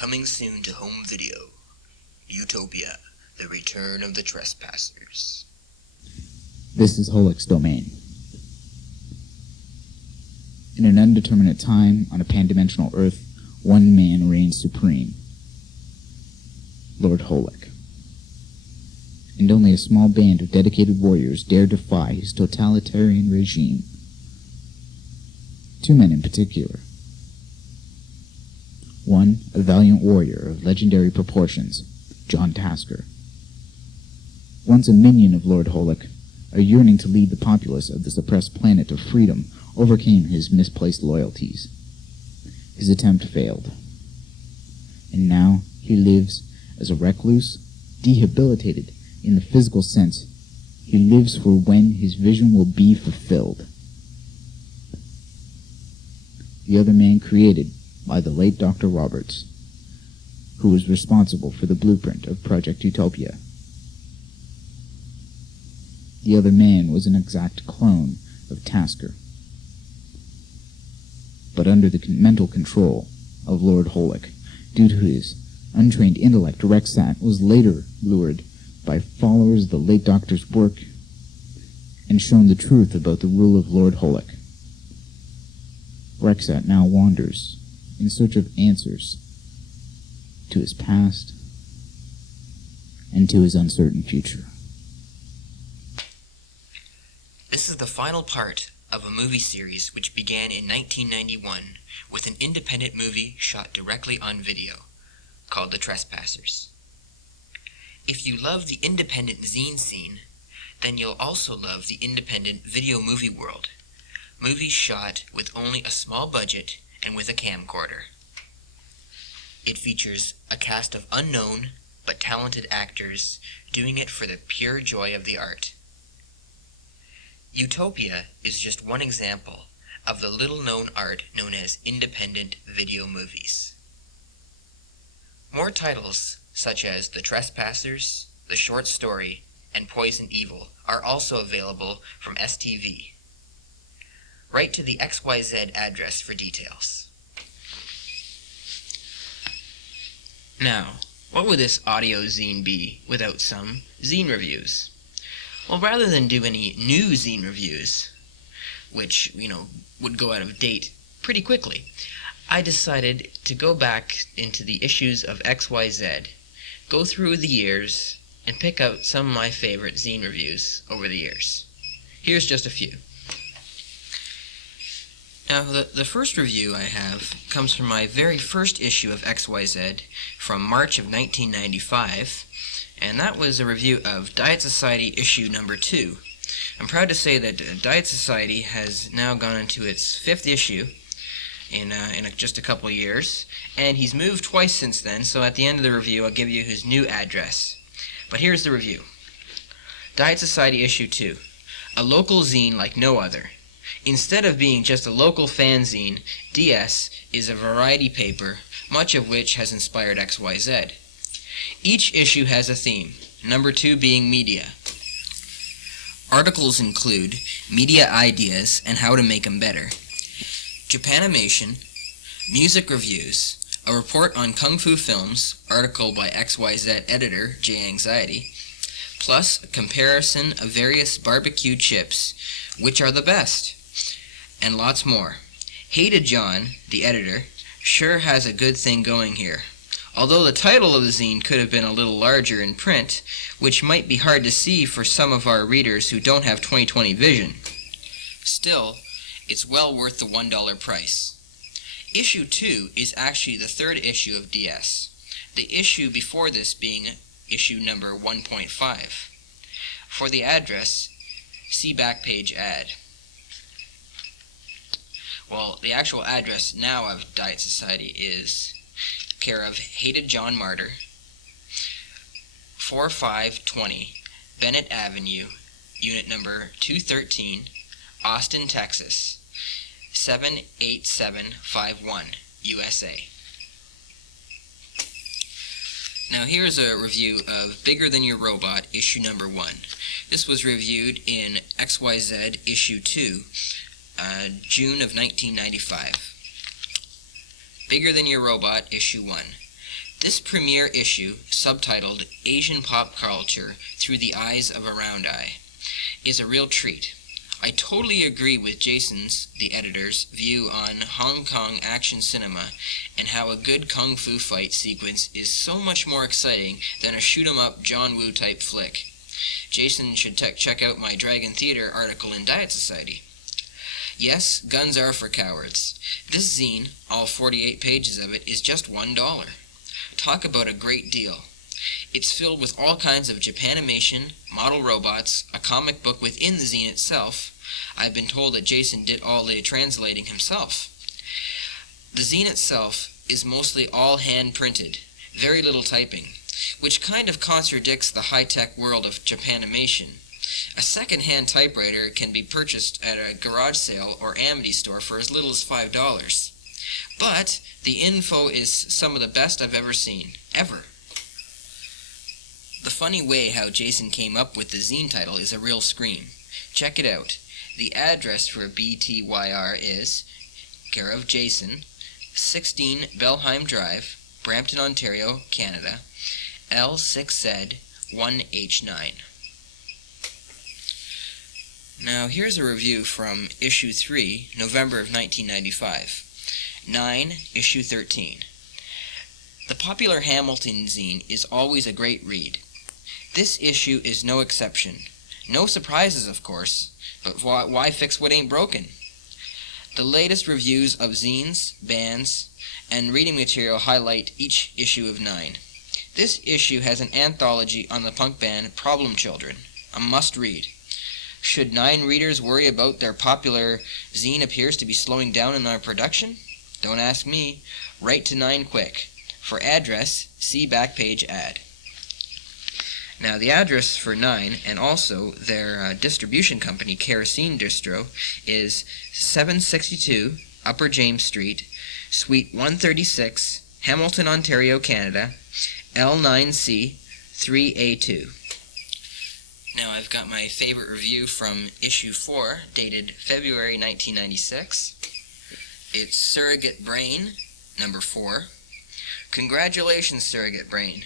Coming soon to home video. Utopia, the return of the trespassers. This is Holik's domain. In an undeterminate time, on a pan-dimensional Earth, one man reigns supreme. Lord Holik. And only a small band of dedicated warriors dare defy his totalitarian regime. Two men in particular. One, a valiant warrior of legendary proportions, John Tasker. Once a minion of Lord Holik, a yearning to lead the populace of the suppressed planet of freedom overcame his misplaced loyalties. His attempt failed. And now he lives as a recluse, debilitated in the physical sense. He lives for when his vision will be fulfilled. The other man created by the late Dr. Roberts, who was responsible for the blueprint of Project Utopia. The other man was an exact clone of Tasker, but under the mental control of Lord Holik. Due to his untrained intellect, Rexat was later lured by followers of the late Doctor's work and shown the truth about the rule of Lord Holik. Rexat now wanders in search of answers to his past and to his uncertain future. This is the final part of a movie series which began in 1991 with an independent movie shot directly on video called The Trespassers. If you love the independent zine scene, then you'll also love the independent video movie world. Movies shot with only a small budget and with a camcorder. It features a cast of unknown but talented actors doing it for the pure joy of the art. Utopia is just one example of the little-known art known as independent video movies. More titles, such as The Trespassers, The Short Story, and Poison Evil, are also available from STV. Write to the XYZed address for details. Now, what would this audio zine be without some zine reviews? Well, rather than do any new zine reviews, which, would go out of date pretty quickly, I decided to go back into the issues of XYZed, go through the years, and pick out some of my favorite zine reviews over the years. Here's just a few. Now, the first review I have comes from my very first issue of XYZed from March of 1995, and that was a review of Diet Society issue number 2. I'm proud to say that Diet Society has now gone into its 5th issue in just a couple of years, and he's moved twice since then, so at the end of the review I'll give you his new address. But here's the review. Diet Society issue 2. A local zine like no other. Instead of being just a local fanzine, DS is a variety paper, much of which has inspired XYZ. Each issue has a theme, number 2 being media. Articles include media ideas and how to make them better, Japanimation, music reviews, a report on Kung Fu films, article by XYZ editor J Anxiety, plus a comparison of various barbecue chips, which are the best, and lots more. Hated John, the editor, sure has a good thing going here. Although the title of the zine could have been a little larger in print, which might be hard to see for some of our readers who don't have 20/20 vision. Still, it's well worth the $1 price. Issue 2 is actually the 3rd issue of DS, the issue before this being issue number 1.5. For the address, see back page ad. Well, the actual address now of Diet Society is care of Hated John Martyr, 4520 Bennett Avenue, unit number 213, Austin, Texas, 78751, USA. Now here's a review of Bigger Than Your Robot, issue number 1. This was reviewed in XYZ issue 2, June of 1995. Bigger Than Your Robot, issue 1. This premiere issue, subtitled Asian Pop Culture Through the Eyes of a Round Eye, is a real treat. I totally agree with Jason's, the editor's, view on Hong Kong action cinema and how a good kung fu fight sequence is so much more exciting than a shoot-'em-up John Woo type flick. Jason should check out my Dragon Theater article in Diet Society. Yes, guns are for cowards. This zine, all 48 pages of it, is just $1. Talk about a great deal. It's filled with all kinds of Japanimation, model robots, a comic book within the zine itself. I've been told that Jason did all the translating himself. The zine itself is mostly all hand-printed, very little typing, which kind of contradicts the high-tech world of Japanimation. A second-hand typewriter can be purchased at a garage sale or Amity store for as little as $5. But the info is some of the best I've ever seen, ever. The funny way how Jason came up with the zine title is a real scream. Check it out. The address for BTYR is, care of Jason, 16 Belheim Drive, Brampton, Ontario, Canada, L6Z 1H9. Now here's a review from issue 3, November of 1995. 9, issue 13. The popular Hamilton zine is always a great read. This issue is no exception. No surprises, of course, but why fix what ain't broken? The latest reviews of zines, bands, and reading material highlight each issue of 9. This issue has an anthology on the punk band Problem Children, a must-read. Should 9 readers worry about their popular zine appears to be slowing down in our production? Don't ask me. Write to 9 quick. For address, see back page ad. Now the address for 9 and also their distribution company, Kerosene Distro, is 762 Upper James Street, Suite 136, Hamilton, Ontario, Canada, L9C 3A2. Now I've got my favorite review from issue 4, dated February 1996. It's Surrogate Brain, number 4. Congratulations, Surrogate Brain.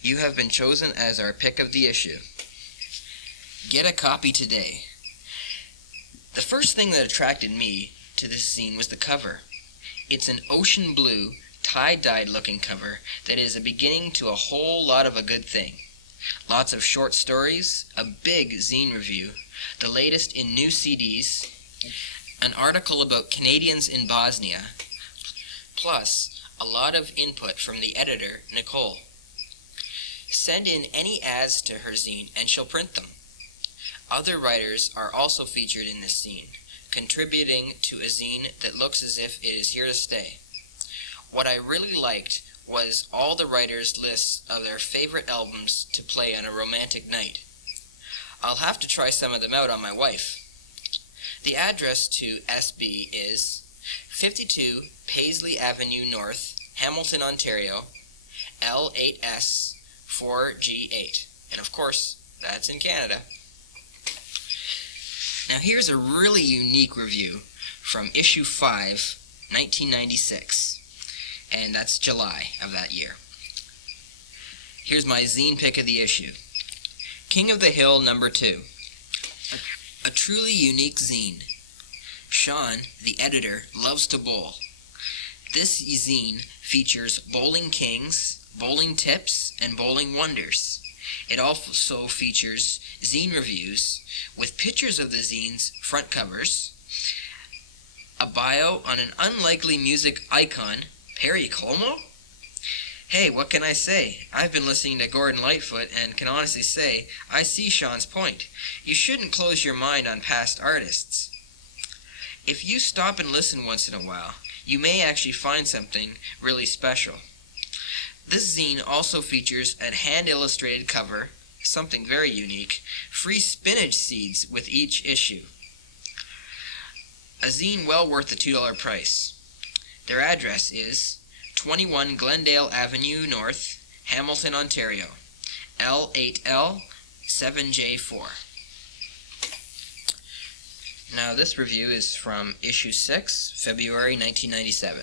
You have been chosen as our pick of the issue. Get a copy today. The first thing that attracted me to this zine was the cover. It's an ocean blue, tie-dyed looking cover that is a beginning to a whole lot of a good thing. Lots of short stories, a big zine review, the latest in new CDs, an article about Canadians in Bosnia, plus a lot of input from the editor, Nicole. Send in any ads to her zine and she'll print them. Other writers are also featured in this zine, contributing to a zine that looks as if it is here to stay. What I really liked was all the writers' lists of their favorite albums to play on a romantic night. I'll have to try some of them out on my wife. The address to SB is 52 Paisley Avenue North, Hamilton, Ontario, L8S 4G8. And of course, that's in Canada. Now here's a really unique review from issue 5, 1996. And that's July of that year. Here's my zine pick of the issue. King of the Hill, number 2. A truly unique zine. Sean, the editor, loves to bowl. This zine features bowling kings, bowling tips, and bowling wonders. It also features zine reviews with pictures of the zine's front covers, a bio on an unlikely music icon, Perry Como? Hey, what can I say? I've been listening to Gordon Lightfoot and can honestly say I see Sean's point. You shouldn't close your mind on past artists. If you stop and listen once in a while, you may actually find something really special. This zine also features a hand-illustrated cover, something very unique, free spinach seeds with each issue. A zine well worth the $2 price. Their address is 21 Glendale Avenue North, Hamilton, Ontario, L8L 7J4. Now this review is from issue 6, February 1997.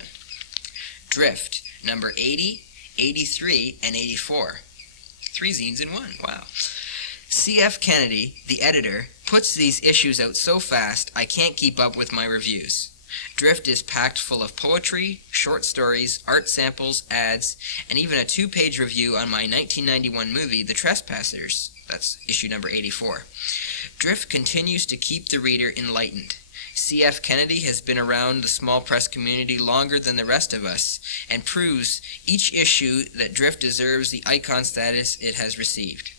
Drift, number 80, 83, and 84. 3 zines in one, wow. C.F. Kennedy, the editor, puts these issues out so fast I can't keep up with my reviews. Drift is packed full of poetry, short stories, art samples, ads, and even a 2-page review on my 1991 movie, The Trespassers. That's issue number 84. Drift continues to keep the reader enlightened. C.F. Kennedy has been around the small press community longer than the rest of us, and proves each issue that Drift deserves the icon status it has received.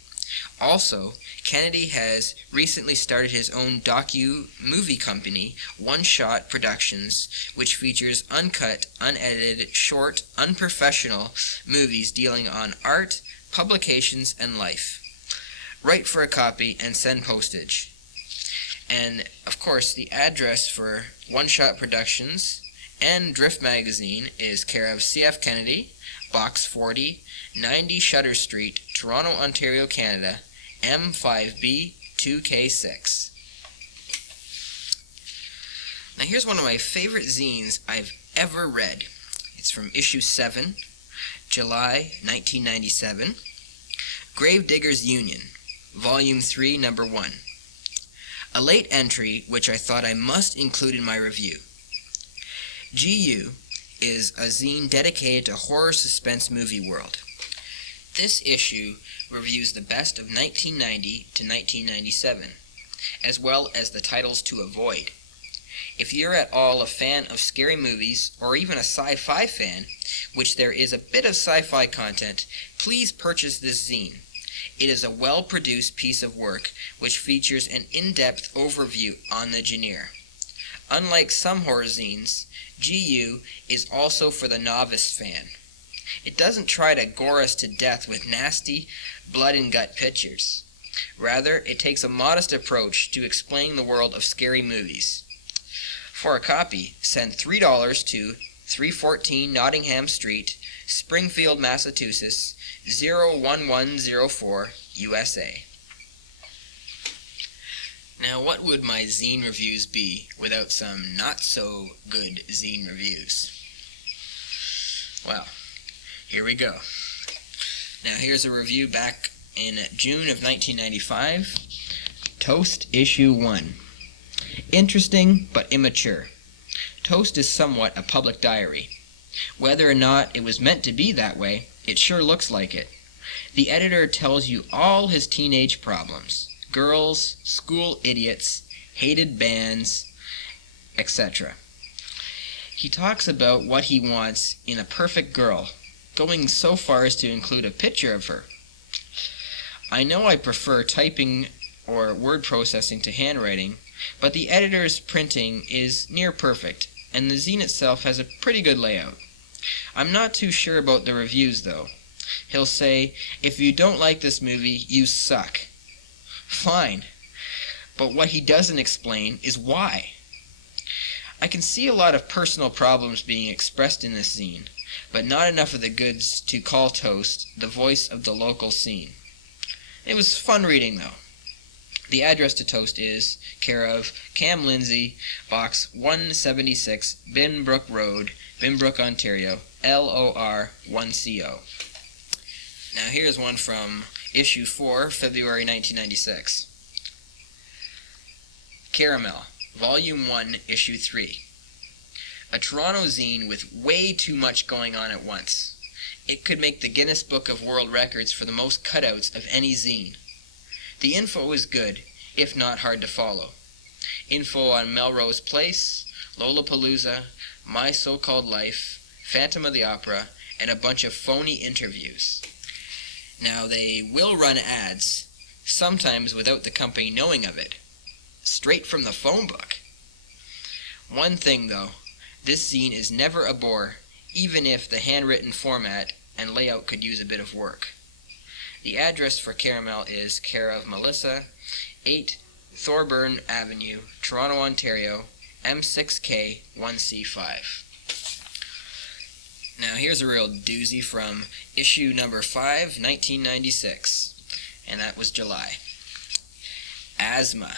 Also, Kennedy has recently started his own docu-movie company, One Shot Productions, which features uncut, unedited, short, unprofessional movies dealing on art, publications, and life. Write for a copy and send postage. And, of course, the address for One Shot Productions and Drift Magazine is care of C.F. Kennedy, Box 40, 90 Shutter Street, Toronto, Ontario, Canada, M5B 2K6. Now here's one of my favorite zines I've ever read. It's from issue 7, July 1997. Gravediggers Union, Volume 3, Number 1. A late entry which I thought I must include in my review. GU is a zine dedicated to horror suspense movie world. This issue reviews the best of 1990 to 1997, as well as the titles to avoid. If you're at all a fan of scary movies, or even a sci-fi fan, which there is a bit of sci-fi content, please purchase this zine. It is a well-produced piece of work which features an in-depth overview on the genre. Unlike some horror zines, GU is also for the novice fan. It doesn't try to gore us to death with nasty blood and gut pictures. Rather, it takes a modest approach to explaining the world of scary movies. For a copy, send $3 to 314 Nottingham Street, Springfield, Massachusetts, 01104, USA. Now, what would my zine reviews be without some not-so-good zine reviews? Well, here we go. Now, here's a review back in June of 1995. Toast, Issue 1. Interesting, but immature. Toast is somewhat a public diary. Whether or not it was meant to be that way, it sure looks like it. The editor tells you all his teenage problems. Girls, school idiots, hated bands, etc. He talks about what he wants in a perfect girl, going so far as to include a picture of her. I know I prefer typing or word processing to handwriting, but the editor's printing is near perfect, and the zine itself has a pretty good layout. I'm not too sure about the reviews, though. He'll say, if you don't like this movie, you suck. Fine. But what he doesn't explain is why. I can see a lot of personal problems being expressed in this zine, but not enough of the goods to call Toast the voice of the local scene. It was fun reading, though. The address to Toast is care of Cam Lindsay, Box 176, Binbrook Road, Binbrook, Ontario, LOR 1CO. Now here's one from Issue 4, February 1996. Caramel, Volume 1, Issue 3. A Toronto zine with way too much going on at once. It could make the Guinness Book of World Records for the most cutouts of any zine. The info is good, if not hard to follow. Info on Melrose Place, Lollapalooza, My So-Called Life, Phantom of the Opera, and a bunch of phony interviews. Now, they will run ads, sometimes without the company knowing of it. Straight from the phone book. One thing, though, this zine is never a bore, even if the handwritten format and layout could use a bit of work. The address for Caramel is care of Melissa, 8 Thorburn Avenue, Toronto, Ontario, M6K 1C5. Now here's a real doozy from issue number 5, 1996, and that was July. Asthma,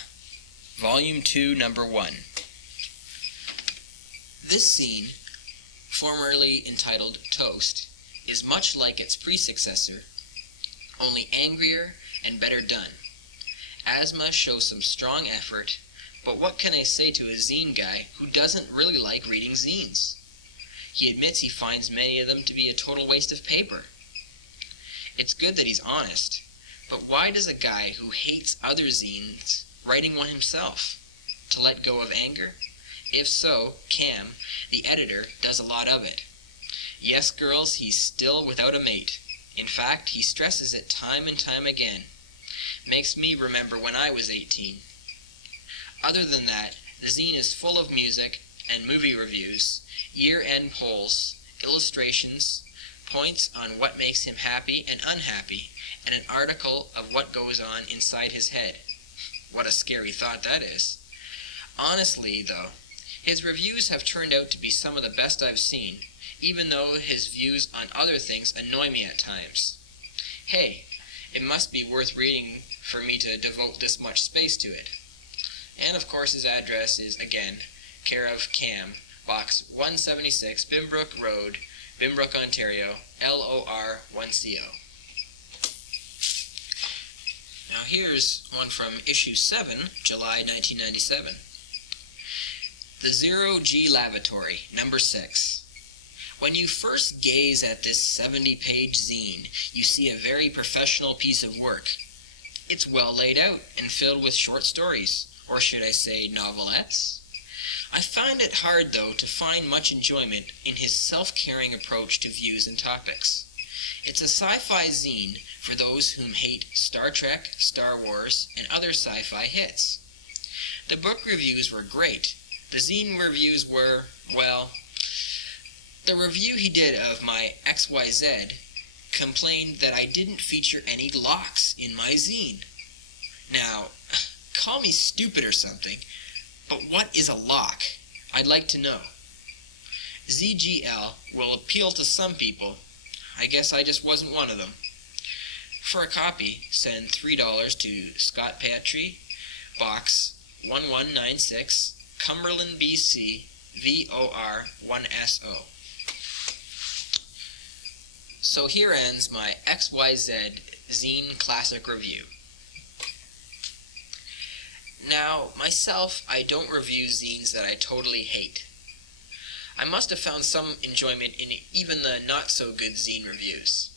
Volume 2, Number 1. This zine, formerly entitled Toast, is much like its predecessor, only angrier and better done. Asthma shows some strong effort, but what can I say to a zine guy who doesn't really like reading zines? He admits he finds many of them to be a total waste of paper. It's good that he's honest, but why does a guy who hates other zines writing one himself? To let go of anger? If so, Cam, the editor, does a lot of it. Yes, girls, he's still without a mate. In fact, he stresses it time and time again. Makes me remember when I was 18. Other than that, the zine is full of music and movie reviews, year-end polls, illustrations, points on what makes him happy and unhappy, and an article of what goes on inside his head. What a scary thought that is. Honestly, though, his reviews have turned out to be some of the best I've seen, even though his views on other things annoy me at times. Hey, it must be worth reading for me to devote this much space to it. And of course his address is, again, care of Cam, Box 176, Bimbrook Road, Bimbrook, Ontario, LOR1CO. Now here's one from issue 7, July 1997. The Zero G Lavatory, number 6. When you first gaze at this 70-page zine, you see a very professional piece of work. It's well laid out and filled with short stories, or should I say novelettes? I find it hard, though, to find much enjoyment in his self-caring approach to views and topics. It's a sci-fi zine for those whom hate Star Trek, Star Wars, and other sci-fi hits. The book reviews were great. The zine reviews were, well, the review he did of my XYZed complained that I didn't feature any locks in my zine. Now, call me stupid or something, but what is a lock? I'd like to know. ZGL will appeal to some people. I guess I just wasn't one of them. For a copy, send $3 to Scott Patry, Box 1196, Cumberland, BC, VOR1SO. So here ends my XYZ Zine Classic Review. Now, myself, I don't review zines that I totally hate. I must have found some enjoyment in even the not-so-good zine reviews.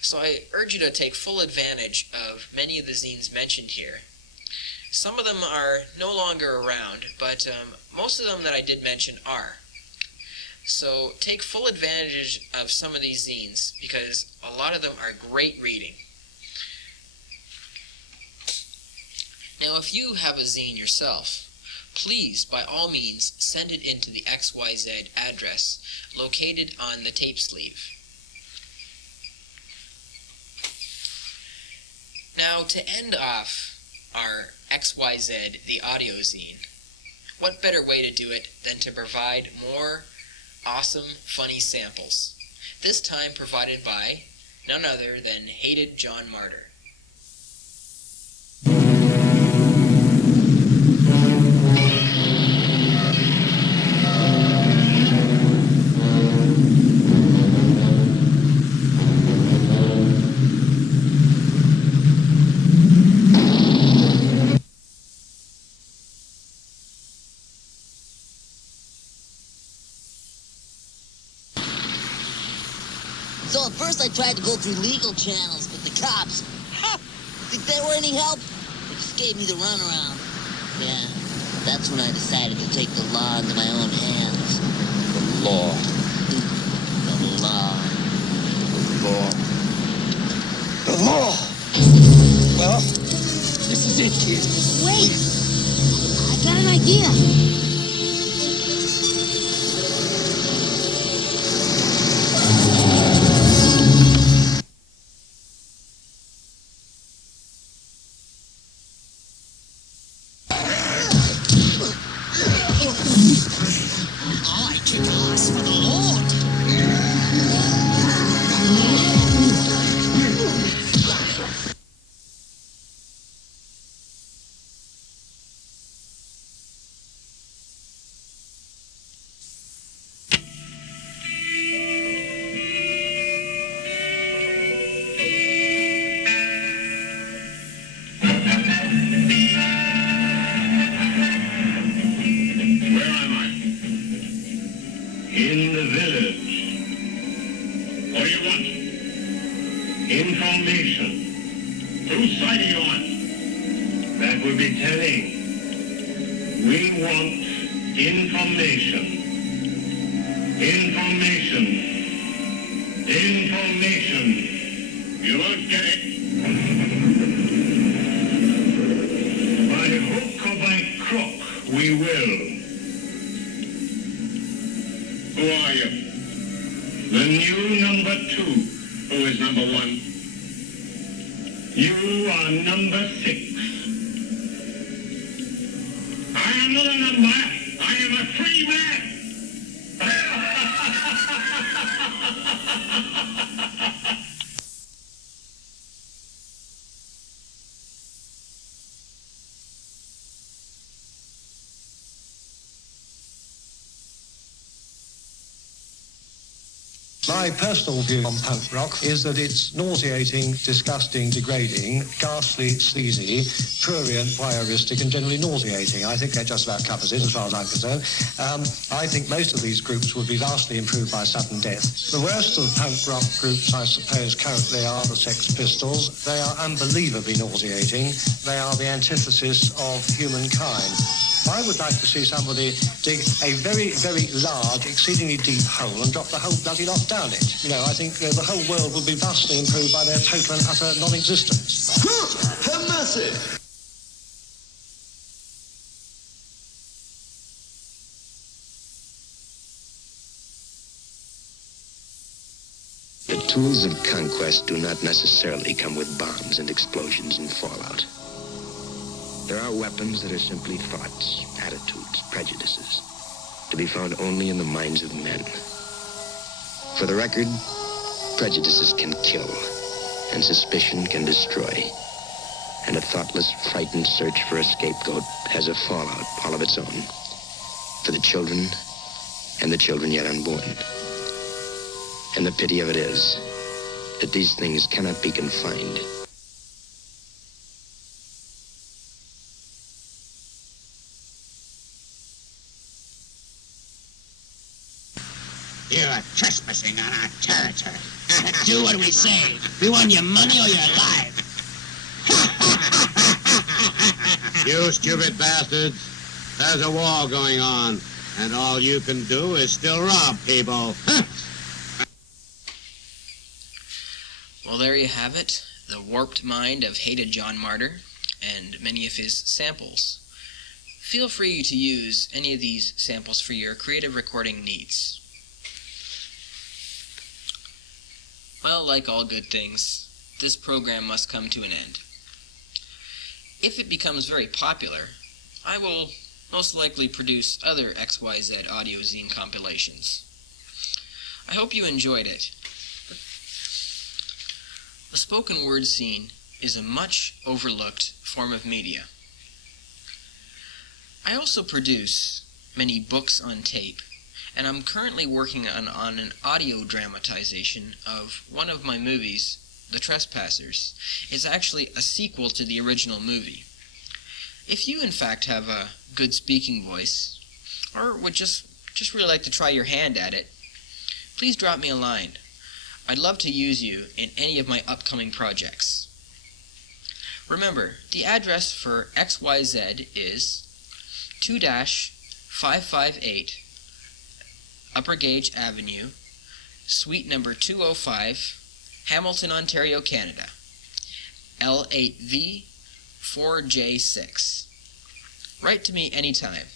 So I urge you to take full advantage of many of the zines mentioned here. Some of them are no longer around, but most of them that I did mention are. So take full advantage of some of these zines, because a lot of them are great reading. Now, if you have a zine yourself, please, by all means, send it into the XYZ address located on the tape sleeve. Now, to end off our XYZ, the audio zine, what better way to do it than to provide more awesome, funny samples, this time provided by none other than hated John Martyr. So at first I tried to go through legal channels, but the cops, think they were any help? They just gave me the runaround. Yeah, that's when I decided to take the law into my own hands. The law. The law. The law. The law! Well, this is it, kid. Wait! I got an idea. I kick ass for the Lord. What do you want? Information. Whose side are you on? That would be telling. We want information. Information. Information. You won't get it. By hook or by crook, we will. Who are you? The new number 2. Who is number 1? You are number 6. I am not a number. I am a free man. My personal view on punk rock is that it's nauseating, disgusting, degrading, ghastly, sleazy, prurient, voyeuristic, and generally nauseating. I think that just about covers it as far as I'm concerned. I think most of these groups would be vastly improved by sudden death. The worst of the punk rock groups, I suppose, currently are the Sex Pistols. They are unbelievably nauseating. They are the antithesis of humankind. I would like to see somebody dig a very, very large, exceedingly deep hole and drop the whole bloody lot down it. You know, I think the whole world would be vastly improved by their total and utter non-existence. How massive! The tools of conquest do not necessarily come with bombs and explosions and fallout. There are weapons that are simply thoughts, attitudes, prejudices, to be found only in the minds of men. For the record, prejudices can kill, and suspicion can destroy. And a thoughtless, frightened search for a scapegoat has a fallout all of its own, for the children and the children yet unborn. And the pity of it is that these things cannot be confined. You're trespassing on our territory. Do what we say. We want your money or your life. You stupid bastards. There's a war going on, and all you can do is still rob people. Well, there you have it. The warped mind of hated John Martyr and many of his samples. Feel free to use any of these samples for your creative recording needs. Well, like all good things, this program must come to an end. If it becomes very popular, I will most likely produce other XYZ audio zine compilations. I hope you enjoyed it. The spoken word scene is a much overlooked form of media. I also produce many books on tape, and I'm currently working on an audio dramatization of one of my movies, The Trespassers. It's actually a sequel to the original movie. If you in fact have a good speaking voice, or would just really like to try your hand at it, please drop me a line. I'd love to use you in any of my upcoming projects. Remember, the address for XYZ is 2-558 Upper Gage Avenue, Suite number 205, Hamilton, Ontario, Canada, L8V4J6. Write to me anytime.